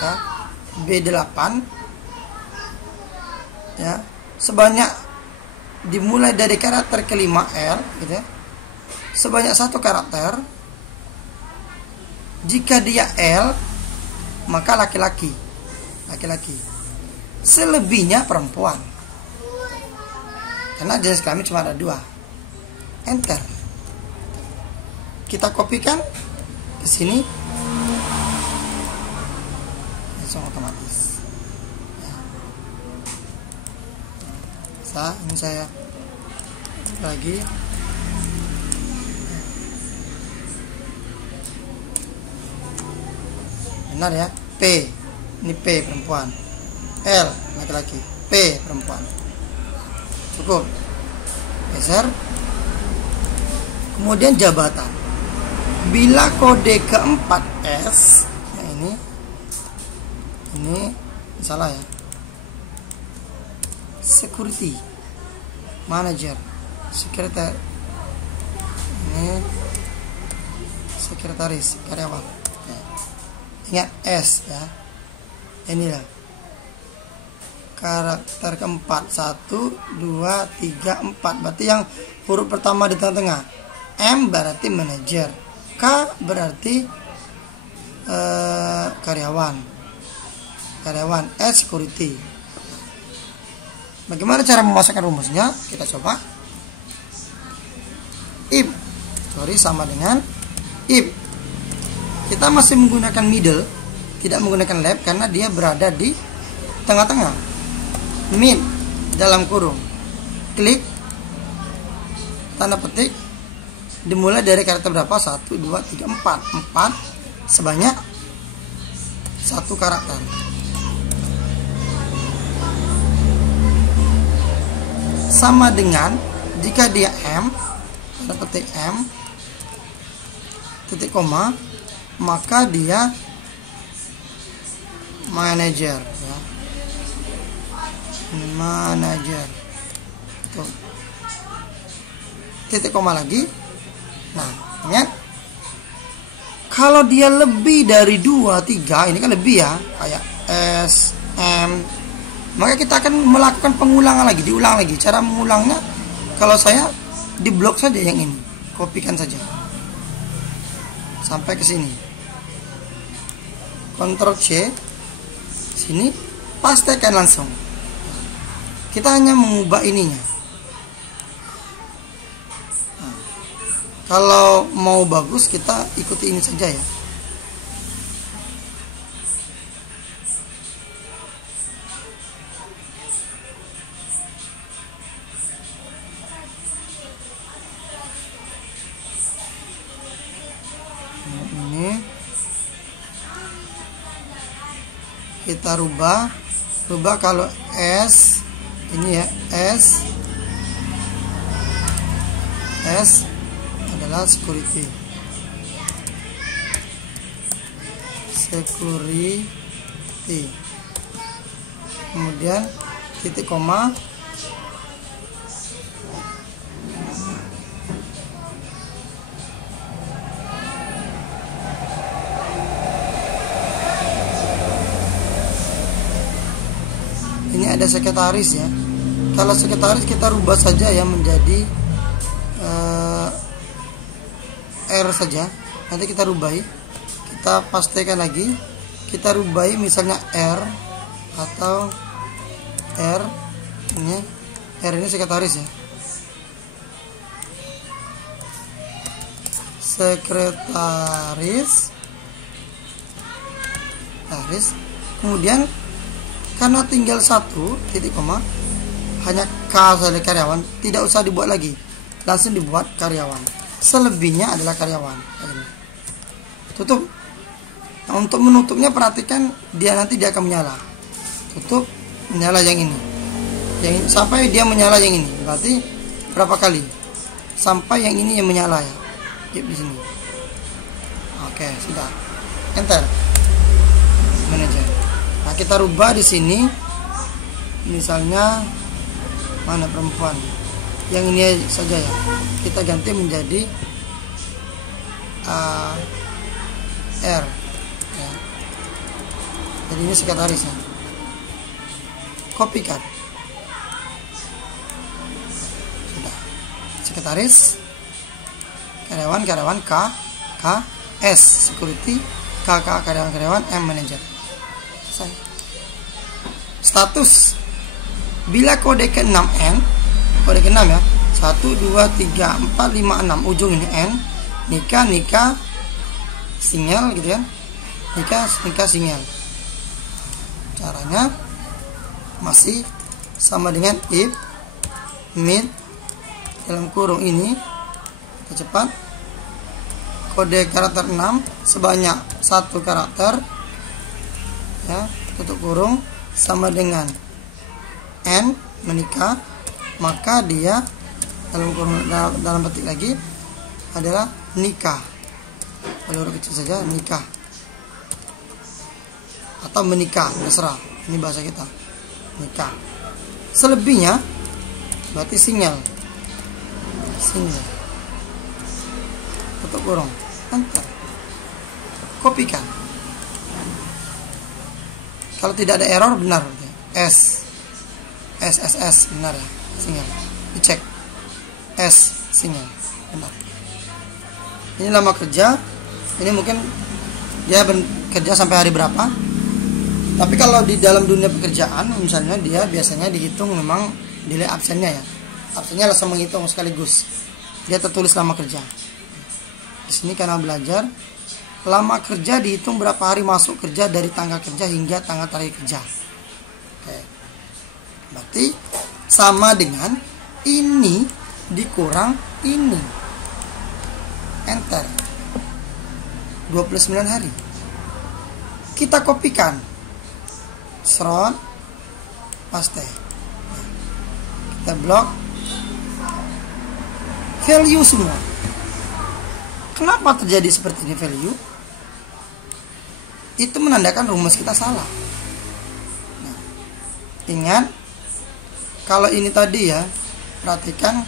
ya, B8 ya, sebanyak dimulai dari karakter kelima L gitu ya, sebanyak 1 karakter. Jika dia L, maka laki-laki. Selebihnya perempuan. Karena jenis kelamin cuma ada 2. Enter. Kita kopikan ke sini, langsung otomatis. Ya. Ini saya lagi. Benar ya, P. Ini P perempuan, L laki-laki, P perempuan. Cukup. Geser. Kemudian jabatan. Bila kode keempat S, nah ini salah ya. Security Manager, sekretari. Ini sekretaris karyawan. Ingat S ya. Inilah karakter keempat, 1, 2, 3, 4. Berarti yang huruf pertama di tengah-tengah. M berarti manajer, K berarti karyawan, S security. Bagaimana cara memasukkan rumusnya? Kita coba. If sama dengan if. Kita masih menggunakan middle, tidak menggunakan left karena dia berada di tengah-tengah. Mid dalam kurung, klik, tanda petik, dimulai dari karakter berapa? 1, 2, 3, 4. 4 sebanyak 1 karakter. Sama dengan jika dia M, tanda petik M, titik koma, maka dia manager ya. Manager. Tuh. Titik koma lagi. Nah, ingat. Kalau dia lebih dari 2, 3, ini kan lebih ya, kayak S, M, maka kita akan melakukan pengulangan lagi, diulang lagi. Cara mengulangnya, kalau saya di blok saja yang ini, kopikan saja sampai ke sini. Ctrl C, sini pastekan langsung. Kita hanya mengubah ininya. Nah, kalau mau bagus kita ikuti ini saja ya. Kita rubah kalau S ini ya, S adalah security, kemudian titik koma, ini ada sekretaris ya. Kalau sekretaris kita rubah saja ya menjadi R saja. Nanti kita rubahi, kita pastikan lagi, kita rubahi misalnya R atau R ini. R ini sekretaris ya. Sekretaris, Kemudian karena tinggal satu titik koma, hanya K saja karyawan, tidak usah dibuat lagi, langsung dibuat karyawan. Selebihnya adalah karyawan. Tutup. Nah, untuk menutupnya perhatikan nanti dia akan menyala. Tutup, menyala yang ini. Yang ini sampai dia menyala yang ini. Berarti berapa kali? Sampai yang ini yang menyala ya. Di sini. Oke, sudah. Enter. Manager. Nah, kita rubah di sini. Misalnya mana perempuan? Yang ini saja ya. Kita ganti menjadi R. Ya. Jadi ini sekretarisnya. Kopikan. Sudah. Sekretaris. Karyawan K S security, KK karyawan M manager. Status. Bila kode ke-6N, kode ke-6 ya. 1 2 3 4 5 6 ujung ini N. Nikah single gitu ya. Nikah single. Caranya masih sama dengan if mid dalam kurung ini. Kita cepat. Kode karakter 6 sebanyak 1 karakter ya, tutup kurung sama dengan N menikah, maka dia dalam kurung dalam petik lagi adalah nikah. Pada huruf kecil saja nikah atau menikah, terserah. Ini bahasa kita. Nikah. Selebihnya berarti single. Tutup kurung. Enter. Kopikan. Kalau tidak ada error benar. S benar ya. Single. Dicek. S single. Benar. Ini lama kerja. Ini mungkin dia bekerja sampai hari berapa. Tapi kalau di dalam dunia pekerjaan, misalnya dia biasanya dihitung memang nilai absennya ya. Absennya langsung menghitung sekaligus. Dia tertulis lama kerja. Di sini karena belajar, lama kerja dihitung berapa hari masuk kerja dari tanggal kerja hingga tanggal terakhir kerja. Oke. Berarti sama dengan ini dikurang ini. Enter. 29 hari. Kita kopikan. Serot. Paste. Kita blok. Value semua. Kenapa terjadi seperti ini value? Itu menandakan rumus kita salah. Nah, ingat, kalau ini tadi ya, perhatikan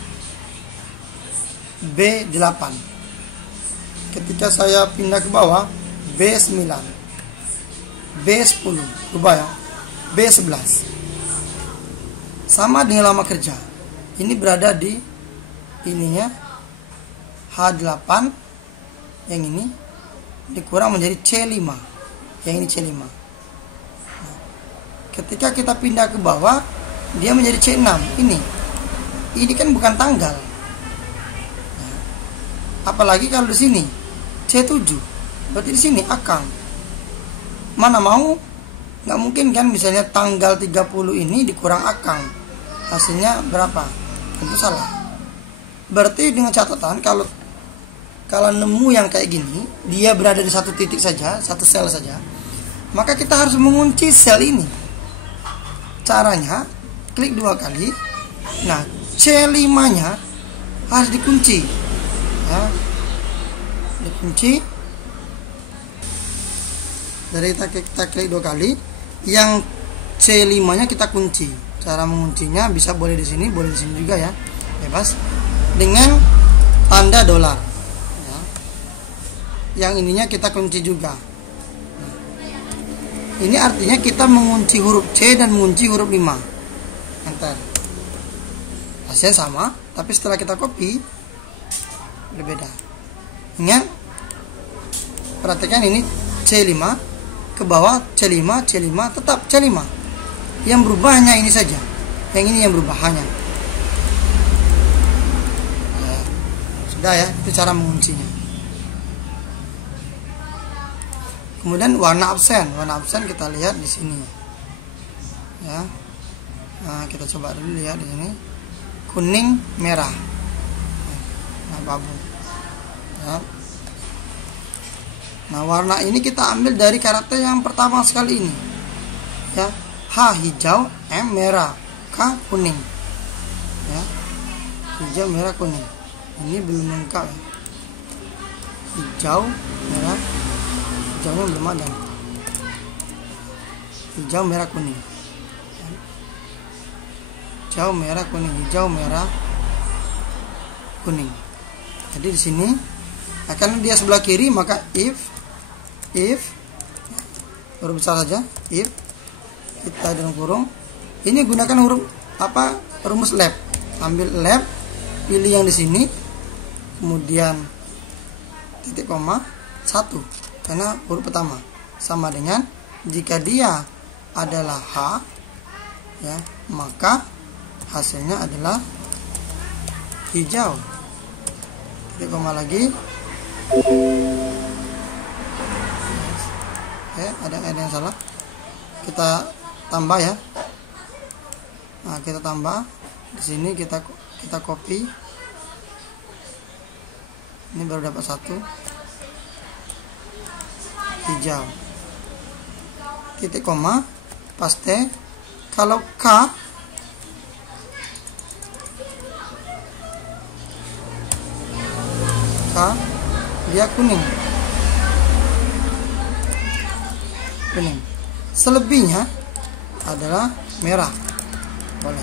B8. Ketika saya pindah ke bawah, B9, B10, rubah ya, B11. Sama dengan lama kerja. Ini berada di ininya H8, yang ini dikurang menjadi C5, yang ini C5. Nah, ketika kita pindah ke bawah, dia menjadi C6. Ini kan bukan tanggal. Nah, apalagi kalau di sini C7, berarti di sini akang. Mana mau, nggak mungkin kan, misalnya tanggal 30 ini dikurang akang, hasilnya berapa? Tentu salah. Berarti dengan catatan kalau nemu yang kayak gini, dia berada di satu titik saja, satu sel saja, maka kita harus mengunci sel ini. Caranya klik 2 kali. Nah, C5 nya harus dikunci ya. Dikunci. Dari kita klik 2 kali, yang C5 nya kita kunci. Cara menguncinya bisa boleh di sini, boleh di sini juga ya, bebas, dengan tanda dolar ya. Yang ininya kita kunci juga. Nah, ini artinya kita mengunci huruf C dan mengunci huruf 5. Enter. Hasilnya sama, tapi setelah kita copy berbeda. Ingat, perhatikan ini C5 ke bawah, C5 tetap C5. Yang berubah hanya ini saja. Yang ini yang berubah hanya. Ya, sudah ya, itu cara menguncinya. Kemudian warna absen kita lihat di sini ya. Nah, kita coba dulu lihat di sini, kuning merah, nah abu ya. Nah, warna ini kita ambil dari karakter yang pertama sekali ini ya. H hijau, M merah, K kuning ya. Hijau merah kuning, ini belum lengkap ya. Hijau merah, hijaunya belum ada. Hijau merah kuning, hijau merah kuning, hijau merah kuning. Jadi di sini karena dia sebelah kiri, maka if huruf besar saja, if kita dalam kurung ini gunakan huruf apa, rumus lab. Ambil lab, pilih yang di sini, kemudian titik koma 1 karena huruf pertama, sama dengan jika dia adalah H ya, maka hasilnya adalah hijau. Titik koma lagi. Ada yang salah, kita tambah ya. Nah, kita tambah di sini, kita copy. Ini baru dapat 1 hijau. Titik koma, paste. Kalau K dia kuning. Selebihnya adalah merah. Boleh.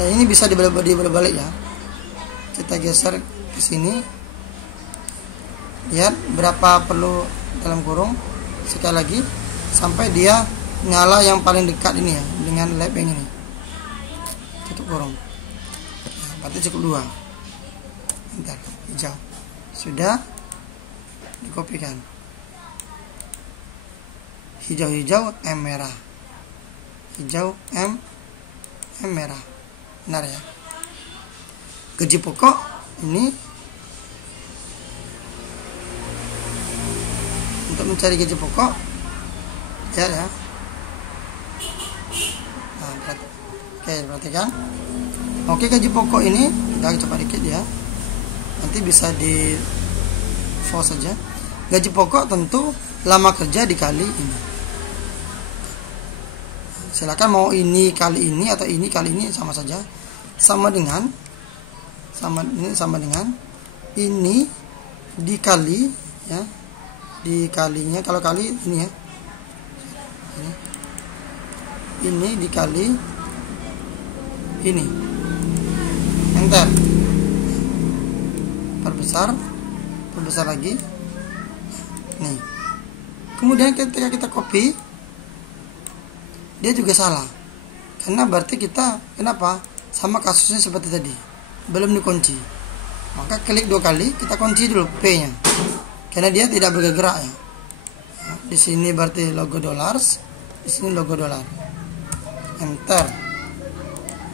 Dan ini bisa dibalik ya. Kita geser ke sini. Lihat berapa perlu dalam kurung. Sekali lagi sampai dia nyala yang paling dekat ini ya, dengan lab yang ini. Tutup kurung. Nah, berarti cukup 2. Bentar, hijau. Sudah dikopikan. Hijau-hijau, M merah. Hijau, M merah. Benar ya. Gaji pokok ini untuk mencari gaji pokok ya. Nah, perhatikan. Oke, gaji pokok ini kita coba dikit ya. Nanti bisa di pause saja. Gaji pokok tentu lama kerja dikali ini. Silakan mau ini kali ini atau ini kali ini, sama saja. Sama dengan ini dikali ya. Dikalinya kalau kali ini ya. Ini dikali ini. Enter. Perbesar lagi. Nih. Kemudian ketika kita copy, dia juga salah. Karena berarti kita, kenapa? Sama kasusnya seperti tadi, belum dikunci. Maka klik 2 kali, kita kunci dulu P-nya. Karena dia tidak bergerak ya. Di sini berarti logo dollars, di sini logo dolar. Enter.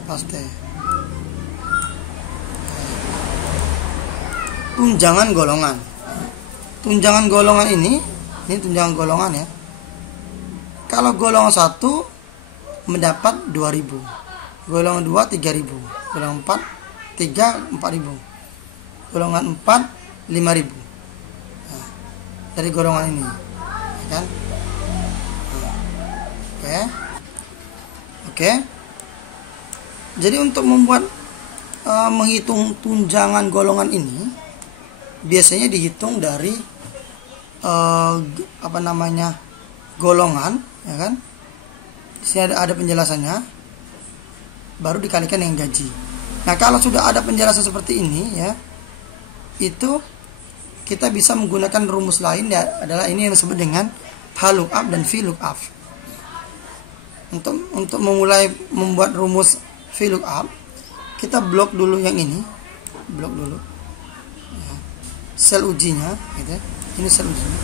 Paste. Tunjangan golongan. Tunjangan golongan ini tunjangan golongan ya. Kalau golongan 1 mendapat 2.000, golongan 2 3.000, golongan 4 4.000, golongan 4 5.000. Nah, dari golongan ini ya kan. Nah, oke. Jadi untuk membuat menghitung tunjangan golongan ini biasanya dihitung dari golongan ya kan. Di sini ada penjelasannya, baru dikalikan dengan gaji. Nah, kalau sudah ada penjelasan seperti ini ya, itu kita bisa menggunakan rumus lain ya, adalah ini yang disebut dengan VLOOKUP dan VLOOKUP. Untuk memulai membuat rumus VLOOKUP, kita blok dulu yang ini, blok dulu ya. Sel ujinya gitu. Ini sel ujinya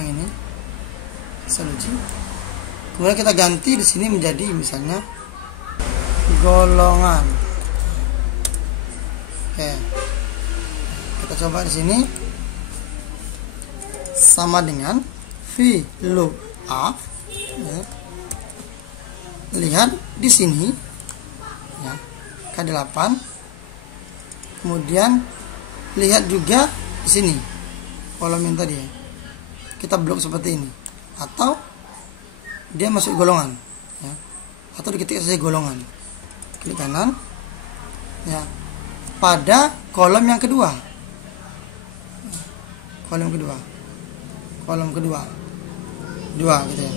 yang ini sel uji. Kemudian kita ganti di sini menjadi misalnya golongan. Oke. Kita coba di sini sama dengan V lookup ya. Lihat di sini ya, K8. Kemudian lihat juga di sini kolom yang tadi ya. Kita blok seperti ini, atau dia masuk golongan ya, atau diketik saja golongan, klik kanan ya, pada kolom yang kedua, kolom kedua 2 gitu ya,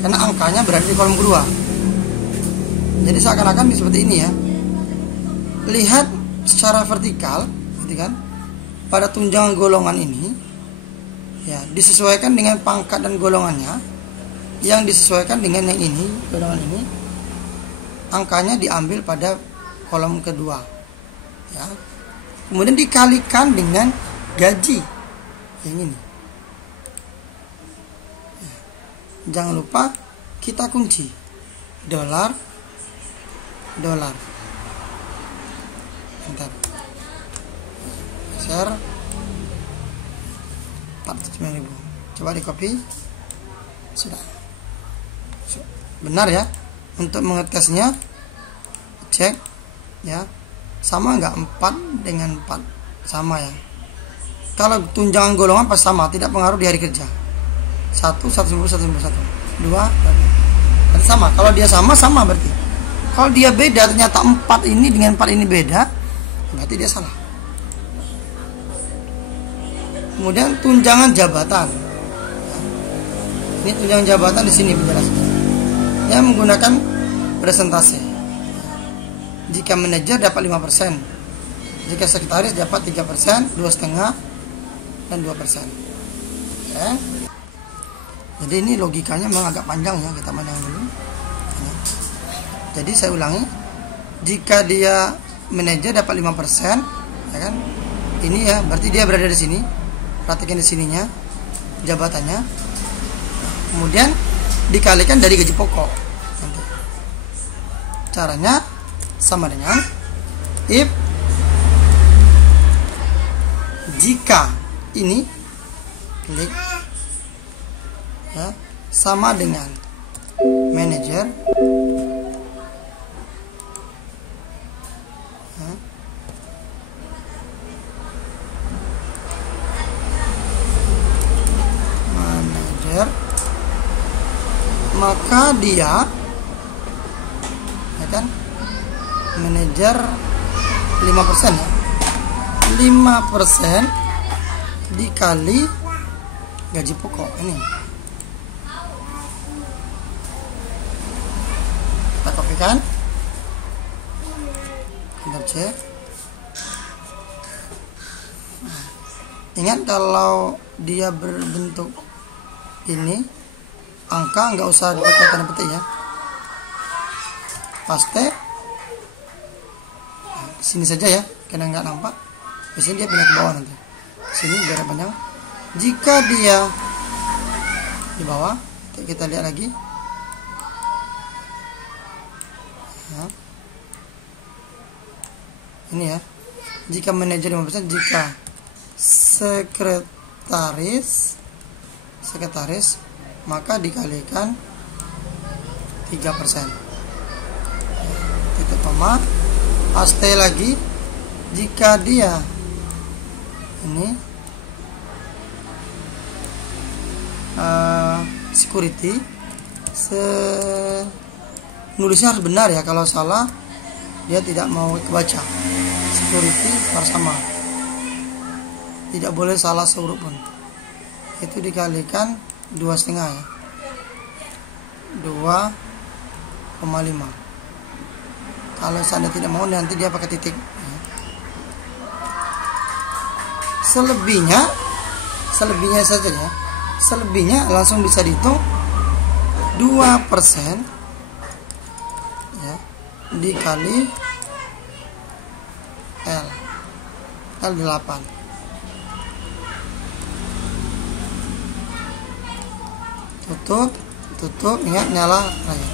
karena angkanya berada di kolom kedua. Jadi seakan-akan seperti ini ya. Lihat secara vertikal gitu kan, pada tunjangan golongan ini ya, disesuaikan dengan pangkat dan golongannya. Yang disesuaikan dengan yang ini, golongan ini, angkanya diambil pada kolom kedua ya. Kemudian dikalikan dengan gaji yang ini ya. Jangan lupa kita kunci dolar. Bentar, share 409.000. Coba di copy. Sudah benar ya. Untuk mengetesnya, cek ya, sama nggak 4 dengan 4, sama ya. Kalau tunjangan golongan pas sama, tidak pengaruh di hari kerja. 1 191 2 berarti sama. Kalau dia sama berarti. Kalau dia beda, ternyata 4 ini dengan 4 ini beda, berarti dia salah. Kemudian tunjangan jabatan. Ini tunjangan jabatan di sini penjelasannya. Yang menggunakan presentasi. Jika manajer dapat 5%, jika sekretaris dapat 3%, 2,5%, dan 2%. Oke. Jadi ini logikanya memang agak panjang ya, kita pandang dulu. Jadi saya ulangi, jika dia manajer dapat 5%, ya kan? Ini ya, berarti dia berada di sini. Perhatikan di sininya jabatannya. Kemudian dikalikan dari gaji pokok. Nanti. Caranya sama dengan if jika ini klik ya, sama dengan manajer ya, maka dia ya kan, manajer 5% ya, 5% dikali gaji pokok ini. Kita kopikan, Ctrl C. Ingat kalau dia berbentuk ini, angka nggak usah dipakai tanda petik ya, paste di sini saja ya, karena nggak nampak. Di sini dia pindah ke bawah nanti. Sini biar panjang. Jika dia di bawah, kita lihat lagi. Ya. Ini ya. Jika manajer 5%, jika sekretaris maka dikalikan 3%. Titik koma, paste lagi. Jika dia ini security, nulisnya harus benar ya, kalau salah dia tidak mau kebaca. Security harus sama, tidak boleh salah sehuruf pun. Itu dikalikan 2,5 ya, 2,5. Kalau Anda tidak mau, nanti dia pakai titik. Selebihnya saja ya. Selebihnya langsung bisa dihitung 2% ya, dikali L8. Tutup, ingat nyala layar.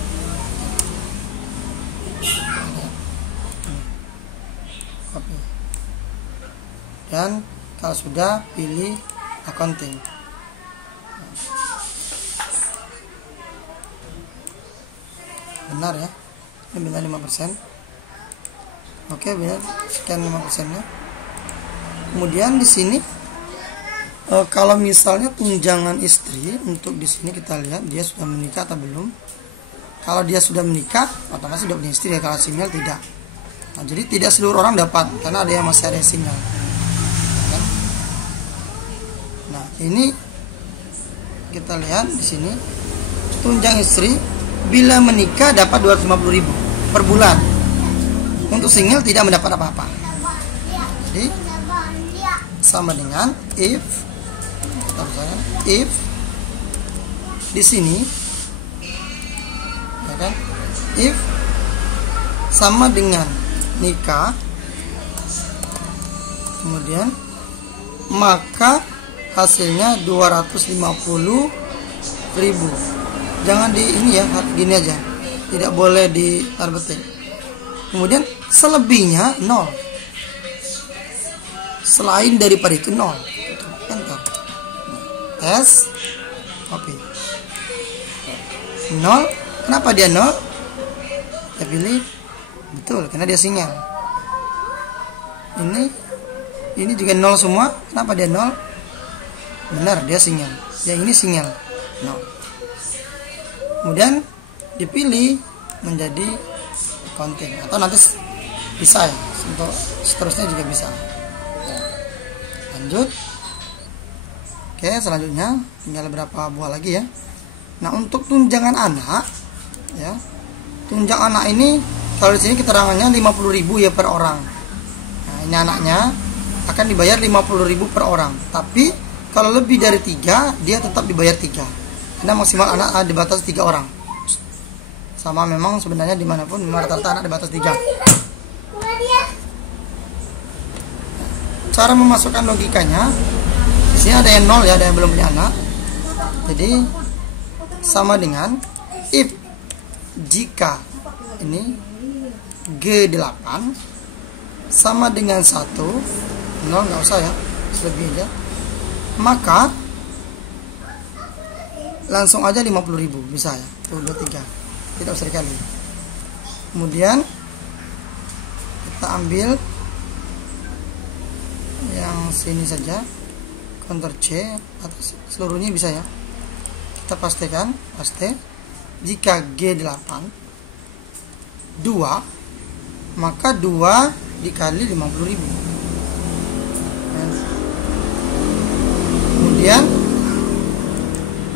Dan kalau sudah, pilih accounting. benar ya, ini benar 5%. Oke, benar, sekian 5%-nya. Kemudian di sini kalau misalnya tunjangan istri, untuk di sini kita lihat dia sudah menikah atau belum. Kalau dia sudah menikah, otomatis sudah punya istri ya. Kalau single tidak. Nah, jadi tidak seluruh orang dapat, karena ada yang masih ada single. Nah, ini kita lihat di sini tunjangan istri bila menikah dapat 250.000 per bulan. Untuk single tidak mendapat apa-apa. Jadi sama dengan if di sini ya kan, if sama dengan nikah, kemudian maka hasilnya 250.000. Jangan di ini ya, gini aja, tidak boleh di arbetin. Kemudian selebihnya 0, selain daripada itu 0. Enter. S copy 0. Kenapa dia 0? Kita pilih betul, karena dia single. Ini juga 0 semua. Kenapa dia 0? Benar, dia single. Yang ini single, 0. Kemudian dipilih menjadi konten, atau nanti bisa ya, untuk seterusnya juga bisa. Lanjut. Oke, selanjutnya tinggal berapa buah lagi ya. Nah, untuk tunjangan anak ya, tunjangan anak ini kalau di sini keterangannya 50.000 ya per orang. Nah, ini anaknya akan dibayar 50.000 per orang. Tapi kalau lebih dari 3 dia tetap dibayar 3, karena maksimal anak dibatasi 3 orang. Sama memang sebenarnya dimanapun rata-rata anak dibatasi 3. Cara memasukkan logikanya, di sini ada yang 0 ya, ada yang belum punya anak. Jadi sama dengan if jika ini G8 sama dengan 1, 0 nggak usah ya, lebih aja, maka langsung aja 50.000 bisa ya, tuh 23, tidak usah dikali. Kemudian kita ambil yang sini saja, Ctrl C atau seluruhnya bisa ya. Kita pastikan, paste. Jika G8 2, maka 2 dikali 50.000. Kemudian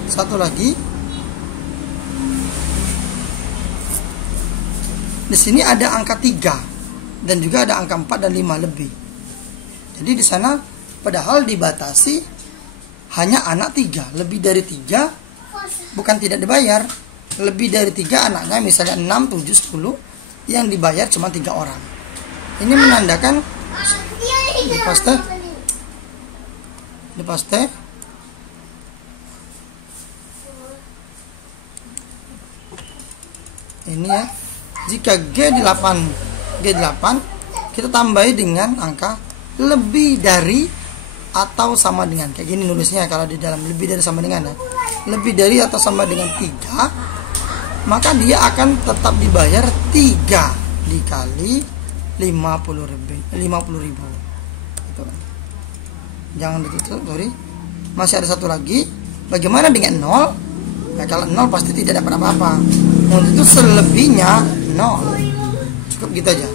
satu lagi, di sini ada angka 3 dan juga ada angka 4 dan 5 lebih. Jadi di sana padahal dibatasi hanya anak 3, lebih dari 3 bukan tidak dibayar. Lebih dari 3 anaknya, misalnya 6, 7, 10, yang dibayar cuma 3 orang. Ini menandakan dipaste ini ya. Jika G8 kita tambahi dengan angka lebih dari atau sama dengan, kayak gini nulisnya kalau di dalam lebih dari sama dengan ya. Lebih dari atau sama dengan 3, maka dia akan tetap dibayar 3 dikali 50.000. Gitu. Jangan ditutup, sorry. Masih ada satu lagi. Bagaimana dengan 0? Nah, kalau 0 pasti tidak dapat apa-apa. Untuk itu selebihnya 0. Cukup gitu aja.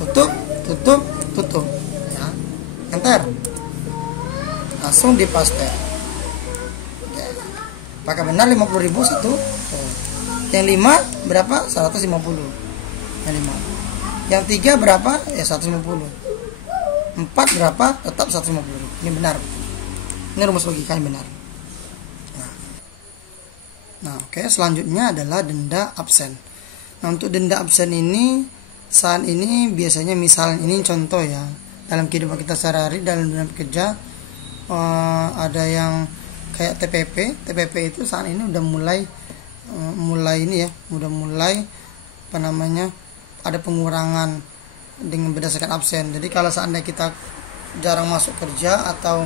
Tutup. Ya. Enter. Langsung dipaste. Oke. Pakai benar 50.000 satu. Yang 5 berapa? 150. Yang 5. Yang 3 berapa? Ya 150. 4 berapa? Tetap 150. Ini benar. Ini rumus logikanya benar. Nah, oke, selanjutnya adalah denda absen. Nah, untuk denda absen ini saat ini biasanya, misal ini contoh ya, dalam kehidupan kita sehari-hari, dalam dunia kerja, ada yang kayak TPP itu saat ini udah mulai ini ya, udah mulai apa namanya, ada pengurangan dengan berdasarkan absen. Jadi kalau seandainya kita jarang masuk kerja atau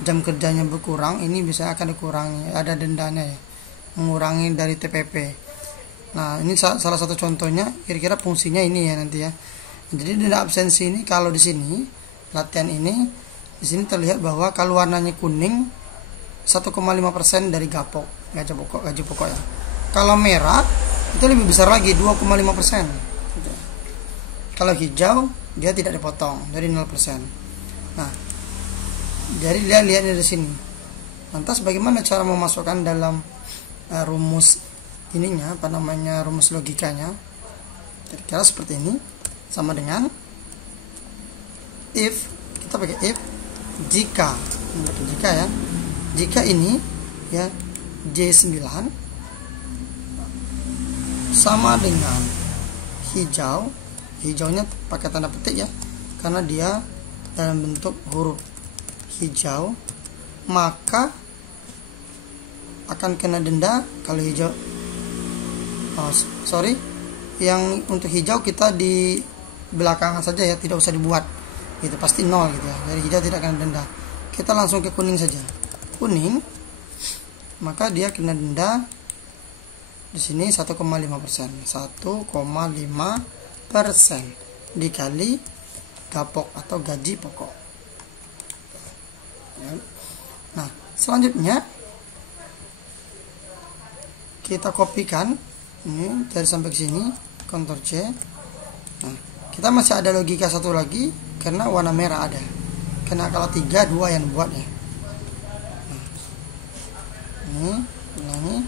jam kerjanya berkurang, ini bisa akan dikurangi, ada dendanya ya, mengurangi dari TPP. Nah, ini salah satu contohnya, kira-kira fungsinya ini ya nanti ya. Jadi denda absensi ini kalau di sini latihan ini, di sini terlihat bahwa kalau warnanya kuning 1,5% dari gaji pokok ya. Kalau merah itu lebih besar lagi 2,5%. Kalau hijau dia tidak dipotong, jadi 0%. Nah, jadi lihat dari sini. Lantas bagaimana cara memasukkan dalam rumus ininya, rumus logikanya? Kira-kira seperti ini, sama dengan if, kita pakai if jika ya, jika ini ya J9 sama dengan hijau, hijaunya pakai tanda petik ya, karena dia dalam bentuk huruf hijau, maka akan kena denda kalau hijau. Yang untuk hijau kita di belakangan saja ya, tidak usah dibuat gitu, pasti 0 gitu ya. Jadi hijau tidak kena denda. Kita langsung ke kuning saja. Kuning, maka dia kena denda di sini 1,5%. 1,5% dikali gapok atau gaji pokok. Nah, selanjutnya kita kopikan ini dari sampai ke sini, Ctrl C. Nah, kita masih ada logika satu lagi karena warna merah ada. Karena kalau 3, 2 yang buat ya. Nah, ini ulangi.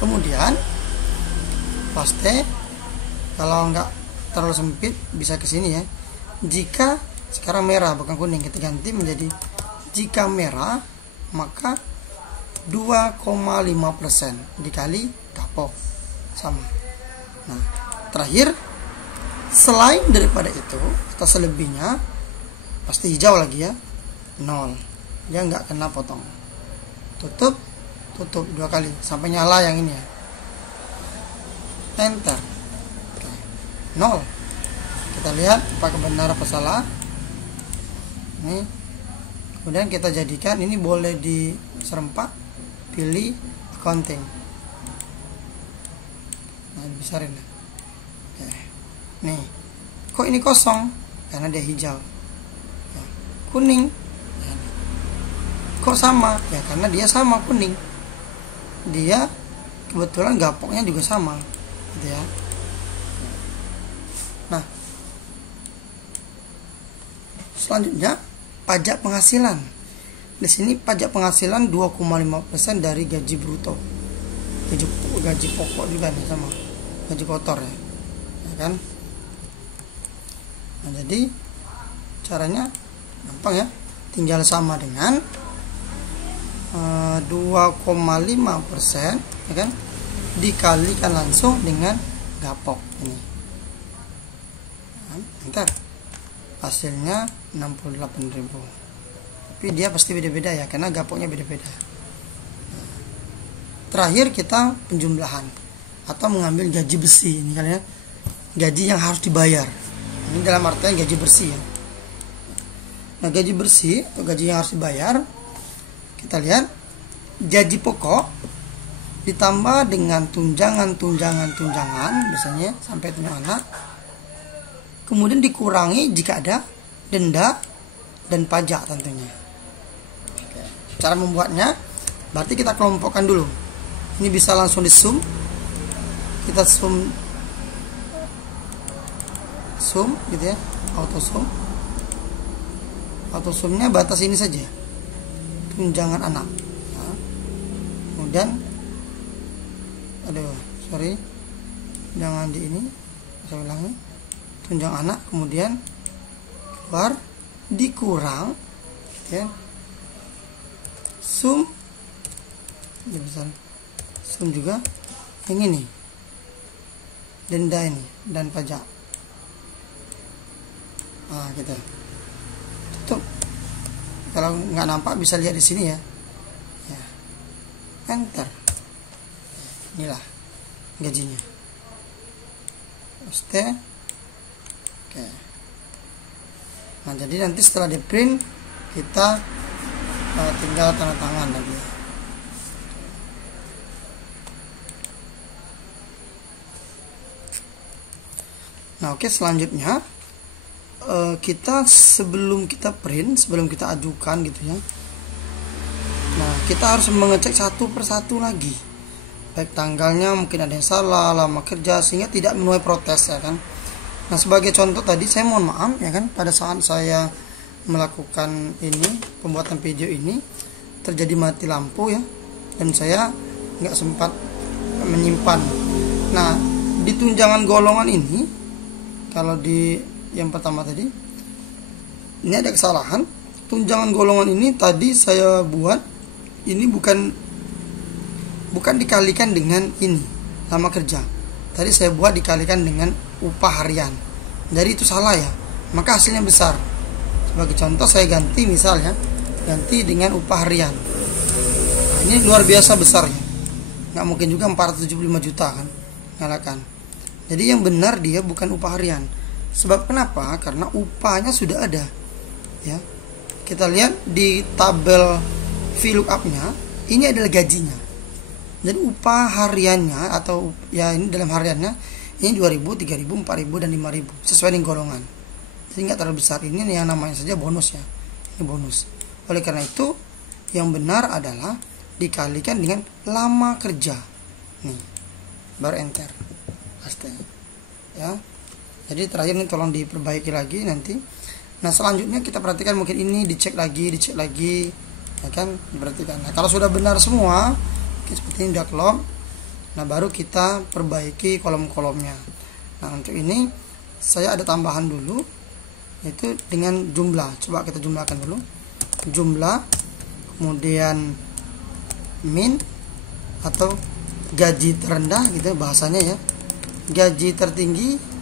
Kemudian paste, kalau enggak terlalu sempit bisa ke sini ya. Jika sekarang merah bukan kuning, kita ganti menjadi jika merah maka 2,5% dikali gapok sama. Nah, terakhir selain daripada itu atau selebihnya pasti hijau lagi ya, 0. Dia nggak kena potong. Tutup 2 kali sampai nyala yang ini ya. Enter. Oke. 0. Kita lihat apakah benar apa salah. Ini. Kemudian kita jadikan ini boleh diserempak, pilih accounting. Nah, besarin ya. Oke. Nih. Kok ini kosong? Karena dia hijau. Ya. Kuning. Ya. Kok sama? Ya karena dia sama kuning. Dia kebetulan gapoknya juga sama, gitu ya. Nah, selanjutnya pajak penghasilan. Di sini pajak penghasilan 2,5% dari gaji bruto. Gaji pokok juga nih sama gaji kotor ya. Ya kan? Nah, jadi caranya gampang ya. Tinggal sama dengan 2,5% ya kan, dikalikan langsung dengan gapok ini. Ntar hasilnya 68.000. Tapi dia pasti beda-beda ya, karena gapoknya beda-beda. Terakhir kita penjumlahan atau mengambil gaji besi ini kan ya, gaji yang harus dibayar. Ini dalam artian gaji bersih ya. Nah, gaji bersih atau gaji yang harus dibayar, kita lihat gaji pokok ditambah dengan tunjangan biasanya sampai tunjangan anak, kemudian dikurangi jika ada denda dan pajak tentunya. Oke. Cara membuatnya berarti kita kelompokkan dulu. Ini bisa langsung di zoom, kita zoom gitu ya, auto zoomnya batas ini saja, tunjangan anak. Nah, kemudian jangan di ini, saya ulangi, tunjangan anak, kemudian keluar, dikurang ya, zoom ya, bisa zoom juga yang ini, denda ini dan pajak. Nah, gitu. Tutup. Kalau nggak nampak bisa lihat di sini ya. Ya. Enter. Inilah gajinya. Paste. Oke. Nah, jadi nanti setelah di print kita tinggal tanda tangan lagi. Nah, oke, selanjutnya kita sebelum kita print, sebelum kita ajukan gitu ya. Nah, kita harus mengecek satu persatu lagi, baik tanggalnya, mungkin ada yang salah, lama kerja, sehingga tidak menuai protes ya kan. Nah, sebagai contoh tadi saya mohon maaf ya kan, pada saat saya melakukan ini pembuatan video ini terjadi mati lampu ya, dan saya nggak sempat menyimpan. Nah, di tunjangan golongan ini, kalau di yang pertama tadi ini ada kesalahan. Tunjangan golongan ini tadi saya buat ini bukan dikalikan dengan ini lama kerja. Tadi saya buat dikalikan dengan upah harian. Jadi itu salah ya, maka hasilnya besar. Sebagai contoh saya ganti, misalnya ganti dengan upah harian. Nah, ini luar biasa besarnya, nggak mungkin juga 475 juta kan nyalakan. Jadi yang benar dia bukan upah harian. Sebab kenapa? Karena upahnya sudah ada ya. Kita lihat di tabel VLOOKUP-nya, ini adalah gajinya. Dan upah hariannya atau ya ini dalam hariannya ini 2.000, 3.000, 4.000 dan 5.000 sesuai dengan golongan. Jadi nggak terlalu besar. Ini yang namanya saja bonus ya. Ini bonus. Oleh karena itu yang benar adalah dikalikan dengan lama kerja. Nih, baru enter. Pasti. Ya. Jadi terakhir ini tolong diperbaiki lagi nanti. Nah, selanjutnya kita perhatikan, mungkin ini dicek lagi ya kan, diperhatikan. Nah, kalau sudah benar semua, seperti ini udah klop. Nah, baru kita perbaiki kolom-kolomnya. Nah, untuk ini saya ada tambahan dulu, yaitu dengan jumlah. Coba kita jumlahkan dulu. Jumlah, kemudian min atau gaji terendah gitu bahasanya ya. Gaji tertinggi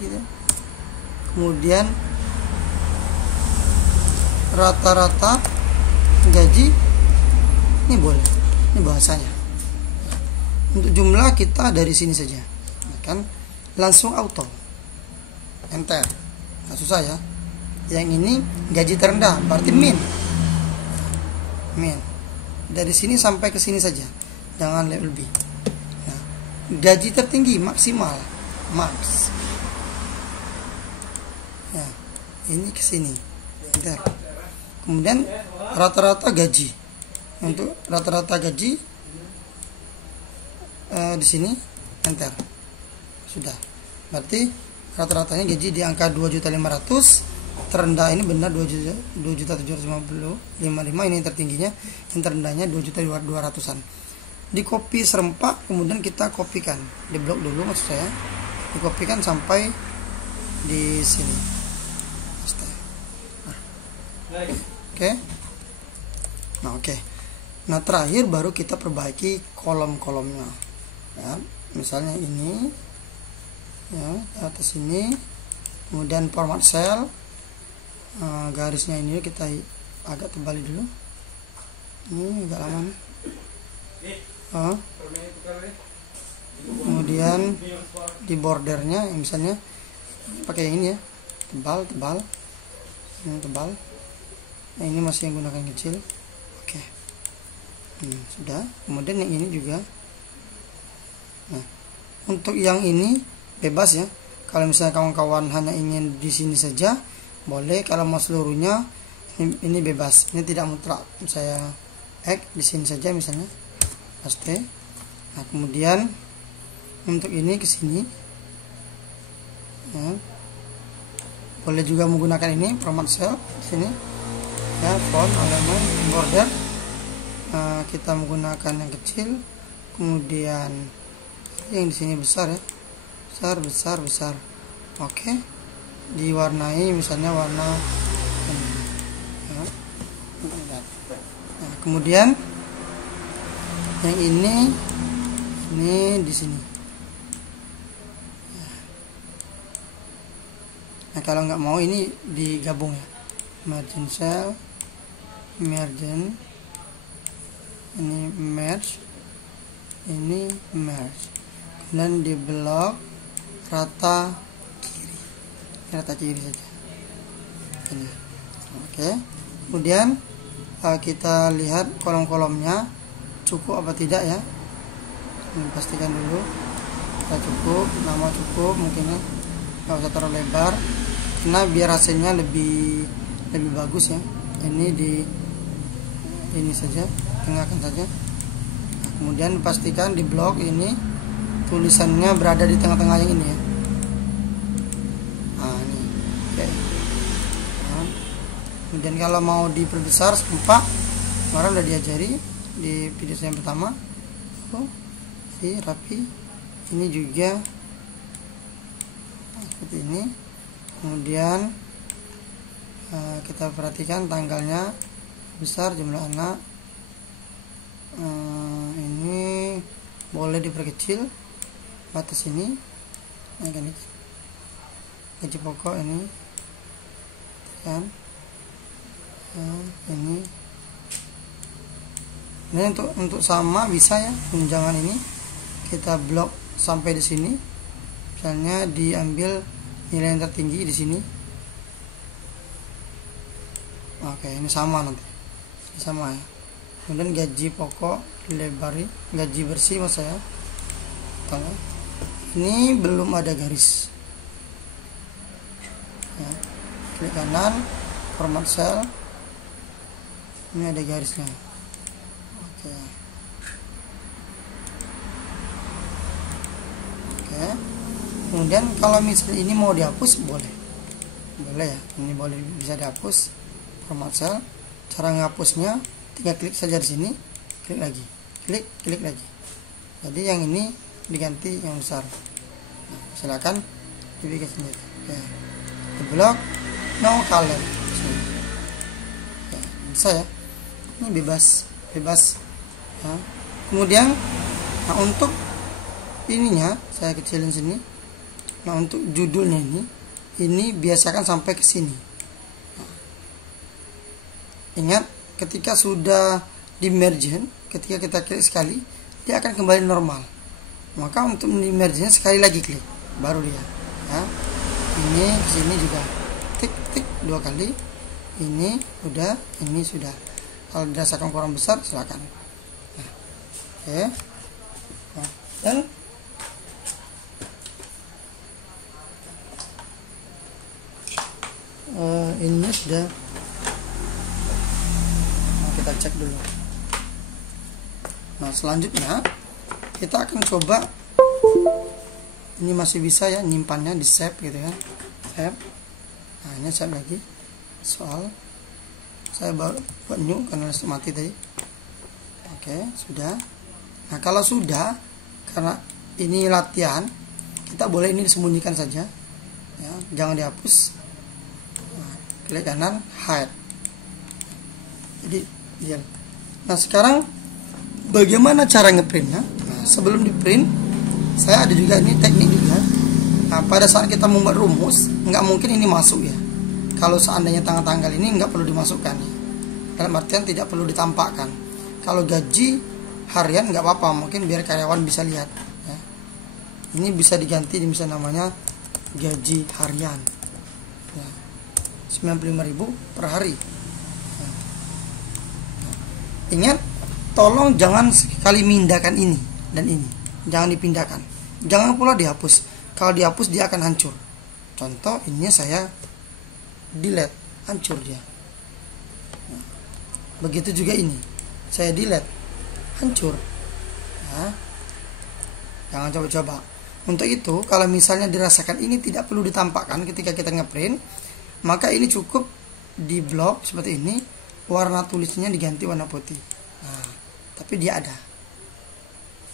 gitu. Kemudian rata-rata gaji, ini boleh, ini bahasanya. Untuk jumlah kita dari sini saja kan, langsung auto enter, nggak susah ya. Yang ini gaji terendah berarti min dari sini sampai ke sini saja, jangan lebih. Nah, gaji tertinggi maksimal max ya, ini ke sini enter. Kemudian rata-rata gaji, untuk rata-rata gaji di sini enter. Sudah, berarti rata-ratanya gaji di angka 2.500.000. Terendah ini benar 2.750.55, ini yang tertingginya. Yang terendahnya 2.200.000-an. Di copy serempak, kemudian kita kopikan, di blok dulu maksud saya, dikopikan sampai di sini. Oke. Nah, oke. Nah, terakhir baru kita perbaiki kolom-kolomnya. Ya, misalnya ini ya, atas ini, kemudian format cell, garisnya ini kita agak tebal dulu. Ini agak lama nih. Kemudian di bordernya misalnya pakai yang ini ya, tebal, yang tebal. Nah, ini masih yang gunakan kecil. Oke. Sudah. Kemudian yang ini juga. Nah, untuk yang ini bebas ya. Kalau misalnya kawan-kawan hanya ingin di sini saja, boleh. Kalau mau seluruhnya, ini bebas. Ini tidak mutlak. Saya di sini saja misalnya. Paste. Nah, kemudian untuk ini ke sini. Ya. Boleh juga menggunakan ini format cell di sini. Ya, font, elemen, border. Kita menggunakan yang kecil. Kemudian yang di sini besar ya. Besar. Oke. Diwarnai misalnya warna ini. Ya. Nah, kemudian yang ini di sini. Nah, kalau nggak mau ini digabung ya. Margin cell, margin, ini merge, ini merge. Kemudian di blok rata kiri saja. Ini. Oke. Kemudian kita lihat kolom-kolomnya. cukup apa tidak ya. Pastikan dulu kita cukup, nama cukup, mungkin ya nggak usah terlalu lebar karena biar hasilnya lebih bagus ya. Ini saja, tengahkan saja. Nah, kemudian pastikan di blok ini tulisannya berada di tengah-tengah yang ini ya. Nah ini oke. Nah, kemudian kalau mau diperbesar sempak, kemarin udah diajari di video saya yang pertama. Jadi rapi. Ini juga seperti ini. Kemudian kita perhatikan tanggalnya besar, jumlah anak ini boleh diperkecil batas ini. Nah, kan ini gaji pokok ini kan. Ini untuk sama bisa ya, tunjangan ini kita blok sampai di sini, misalnya diambil nilai yang tertinggi di sini. Oke, ini sama nanti, ini sama ya. Kemudian gaji pokok dilebari, gaji bersih maksud saya. Ini belum ada garis ya. Klik kanan, format cell, ini ada garisnya. Oke. Kemudian kalau misalnya ini mau dihapus, boleh ya, ini boleh, bisa dihapus. Format cell, cara menghapusnya tinggal klik saja di sini, klik lagi, klik lagi. Jadi yang ini diganti yang besar. Nah, silakan dibikin sendiri. Oke. Di blok no color. Oke, bisa ya. Ini bebas ya. Kemudian untuk ininya saya kecilin sini. Nah, untuk judulnya ini biasakan sampai ke sini. Nah, ingat ketika sudah di merge, ketika kita klik sekali dia akan kembali normal. Maka untuk di merge sekali lagi klik baru dia ya. Ini sini juga tik 2 kali. Ini udah, ini sudah. Kalau dirasakan kurang besar silakan. Nah, oke. Nah, dan ini sudah. Nah, kita cek dulu. Nah, selanjutnya kita akan coba, ini masih bisa ya nyimpannya di save gitu ya, save. Nah, ini save lagi. Soal saya baru buat new karena mati tadi. Oke, sudah. Nah, kalau sudah, karena ini latihan, kita boleh ini disembunyikan saja ya, jangan dihapus. Nah, klik kanan, hide. Jadi diam. Nah, sekarang bagaimana cara ngeprintnya? Nah, sebelum di print, saya ada juga ini teknik juga. Nah, pada saat kita membuat rumus, nggak mungkin ini masuk ya. Kalau seandainya tanggal-tanggal ini nggak perlu dimasukkan ya. Dalam artian tidak perlu ditampakkan. Kalau gaji harian nggak apa-apa, mungkin biar karyawan bisa lihat ya. Ini bisa diganti, bisa namanya gaji harian ya, 95.000 per hari ya. Nah, ingat, tolong jangan sekali mindahkan ini dan ini, jangan dipindahkan, jangan pula dihapus. Kalau dihapus dia akan hancur. Contoh ini saya delete, hancur dia. Nah, begitu juga ini saya delete, hancur ya. Jangan coba-coba. Untuk itu kalau misalnya dirasakan ini tidak perlu ditampakkan ketika kita ngeprint, maka ini cukup di blok seperti ini, warna tulisnya diganti warna putih. Nah, tapi dia ada.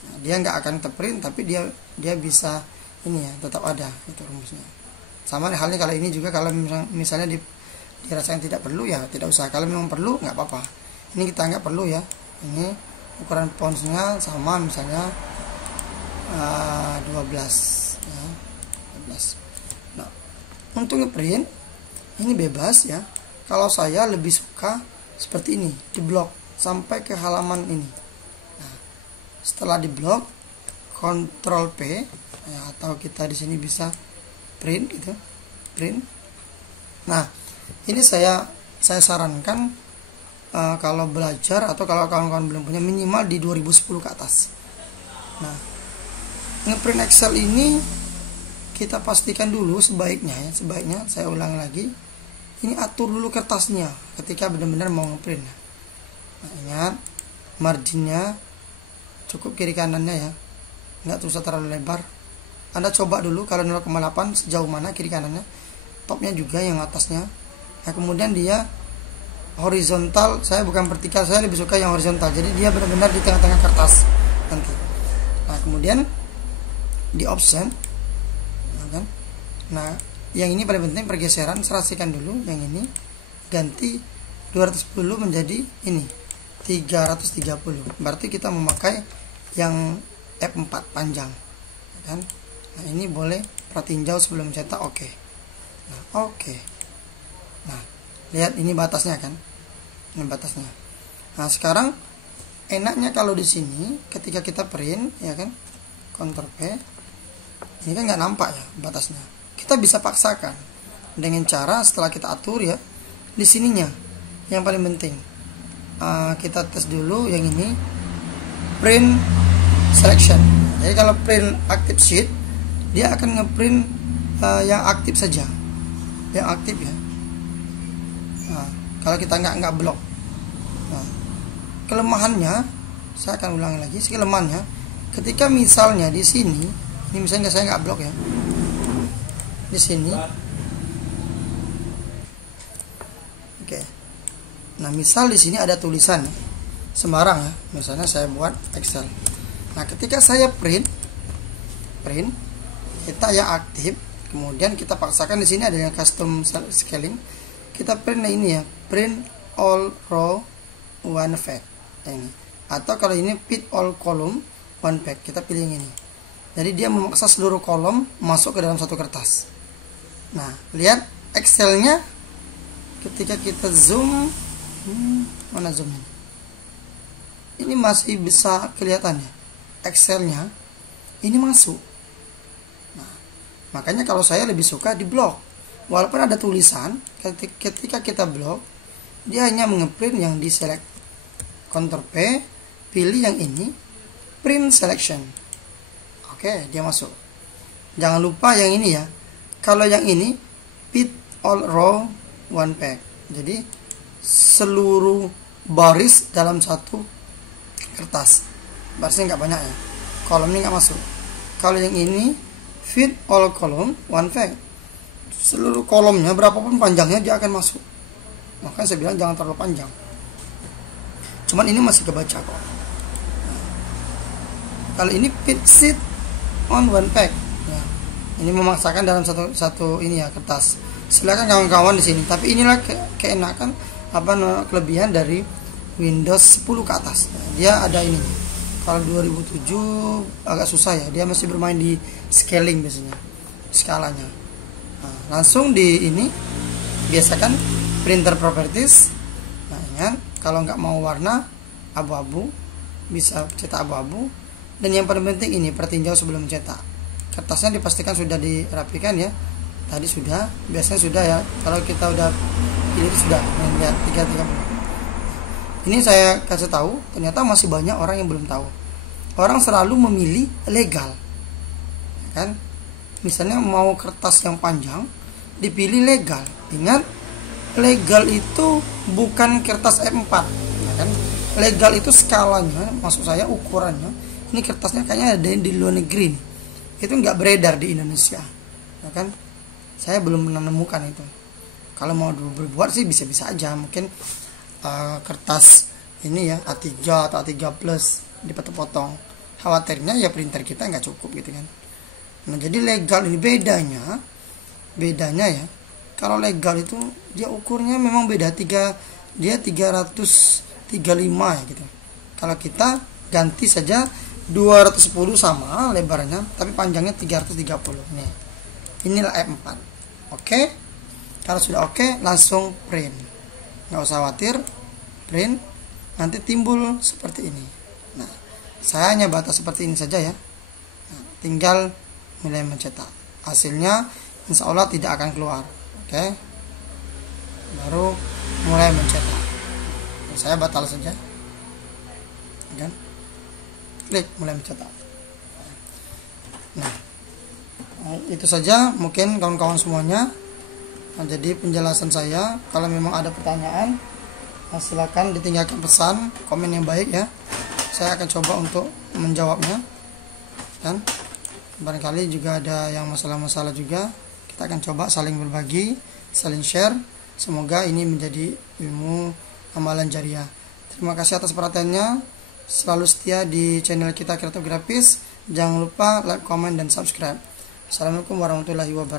Nah, dia nggak akan terprint, tapi dia bisa ini ya, tetap ada itu rumusnya. Sama halnya kalau ini juga, kalau misalnya dirasakan tidak perlu ya tidak usah. Kalau memang perlu nggak apa-apa. Ini kita nggak perlu ya. Ini ukuran fontsnya sama misalnya 12 ya, 12. Nah, untuk ngeprint ini bebas ya. Kalau saya lebih suka seperti ini, di blok sampai ke halaman ini. Nah, setelah di blok, Ctrl P ya, atau kita di sini bisa print gitu, print. Nah, ini saya sarankan kalau belajar atau kalau kawan-kawan belum punya, minimal di 2010 ke atas. Nah, ngeprint Excel ini kita pastikan dulu sebaiknya saya ulang lagi, ini atur dulu kertasnya ketika benar-benar mau ngeprint. Nah, ingat marginnya cukup kiri kanannya ya, nggak usah terlalu lebar. Anda coba dulu kalau 0,8 sejauh mana kiri kanannya, topnya juga yang atasnya. Nah, kemudian dia horizontal, saya bukan vertikal, saya lebih suka yang horizontal, jadi dia benar-benar di tengah-tengah kertas nanti. Nah, kemudian di option, nah yang ini paling penting pergeseran, serasikan dulu yang ini, ganti 210 menjadi ini 330, berarti kita memakai yang F4 panjang, kan? Nah, ini boleh pratinjau sebelum cetak, oke. Nah, oke. Nah, lihat ini batasnya kan, ini batasnya. Nah, sekarang enaknya kalau di sini ketika kita print, ya kan, Ctrl P, ini kan nggak nampak ya batasnya. Kita bisa paksakan dengan cara setelah kita atur ya di sininya. Yang paling penting kita tes dulu yang ini, print selection. Jadi kalau print active sheet, dia akan ngeprint yang aktif saja, yang aktif ya. Nah, kalau kita nggak blok. Nah, kelemahannya, saya akan ulangi lagi, kelemahannya ketika misalnya di sini, ini misalnya saya nggak blok ya, di sini, oke. Nah, misal di sini ada tulisan sembarang ya, misalnya saya buat Excel. Nah, ketika saya print kita yang aktif, kemudian kita paksakan di sini ada yang custom scaling, kita print ini ya, print all row one fact ini, atau kalau ini fit all column one fact, kita pilih yang ini. Jadi dia memaksa seluruh kolom masuk ke dalam satu kertas. Nah, lihat Excelnya ketika kita zoom, mana zoomnya? Ini masih bisa kelihatan ya, Excelnya ini masuk. Nah, makanya kalau saya lebih suka di blok, walaupun ada tulisan, ketika kita blok, dia hanya mengeprint yang di select. Ctrl P, pilih yang ini, print selection. Oke, dia masuk. Jangan lupa yang ini ya. Kalau yang ini fit all row one pack. Jadi seluruh baris dalam satu kertas. Barisnya nggak banyak ya. Kolom ini nggak masuk. Kalau yang ini fit all column one pack. Seluruh kolomnya berapapun panjangnya dia akan masuk. Makanya saya bilang jangan terlalu panjang. Cuman ini masih kebaca kok. Nah, kalau ini fit sheet on one pack. Nah, ini memaksakan dalam satu ini ya kertas. Silakan kawan-kawan di sini. Tapi inilah keenakan kelebihan dari Windows 10 ke atas. Nah, dia ada ini. Kalau 2007 agak susah ya. Dia masih bermain di scaling biasanya, skalanya. Nah, langsung di ini biasakan printer properties. Nah, ingat kalau nggak mau warna abu-abu, bisa cetak abu-abu. Dan yang paling penting ini pertinjau sebelum cetak. Kertasnya dipastikan sudah dirapikan ya. Tadi sudah, biasanya sudah ya. Kalau kita udah pilih sudah, lihat 330. Ini saya kasih tahu, ternyata masih banyak orang yang belum tahu. Orang selalu memilih legal, kan? Misalnya mau kertas yang panjang, dipilih legal. Ingat, legal itu bukan kertas A4, ya kan? Legal itu skalanya, maksud saya ukurannya. Ini kertasnya kayaknya ada di luar negeri nih. Itu nggak beredar di Indonesia, ya kan? Saya belum pernah menemukan itu. Kalau mau berbuat sih bisa-bisa aja, mungkin kertas ini ya A3 atau A3 plus dipotong-potong. Khawatirnya ya printer kita nggak cukup gitu kan. Nah, jadi legal ini bedanya ya. Kalau legal itu dia ukurnya memang beda, dia 335 ya gitu. Kalau kita ganti saja 210 sama lebarnya, tapi panjangnya 330 nih. Inilah F4. Oke. Kalau sudah oke, langsung print. Nggak usah khawatir, print nanti timbul seperti ini. Nah, saya hanya batas seperti ini saja ya. Nah, tinggal mulai mencetak. Hasilnya insya Allah tidak akan keluar. Oke. Baru mulai mencetak. saya batal saja, kan? Klik mulai mencetak. Nah, itu saja mungkin kawan-kawan semuanya. Nah, jadi penjelasan saya, kalau memang ada pertanyaan, silakan ditinggalkan pesan, komen yang baik ya. Saya akan coba untuk menjawabnya. Dan barangkali juga ada yang masalah-masalah juga, kita akan coba saling berbagi, saling share. Semoga ini menjadi ilmu amalan jariah. Terima kasih atas perhatiannya. Selalu setia di channel kita Kreatif Grafis. Jangan lupa like, comment, dan subscribe. Assalamualaikum warahmatullahi wabarakatuh.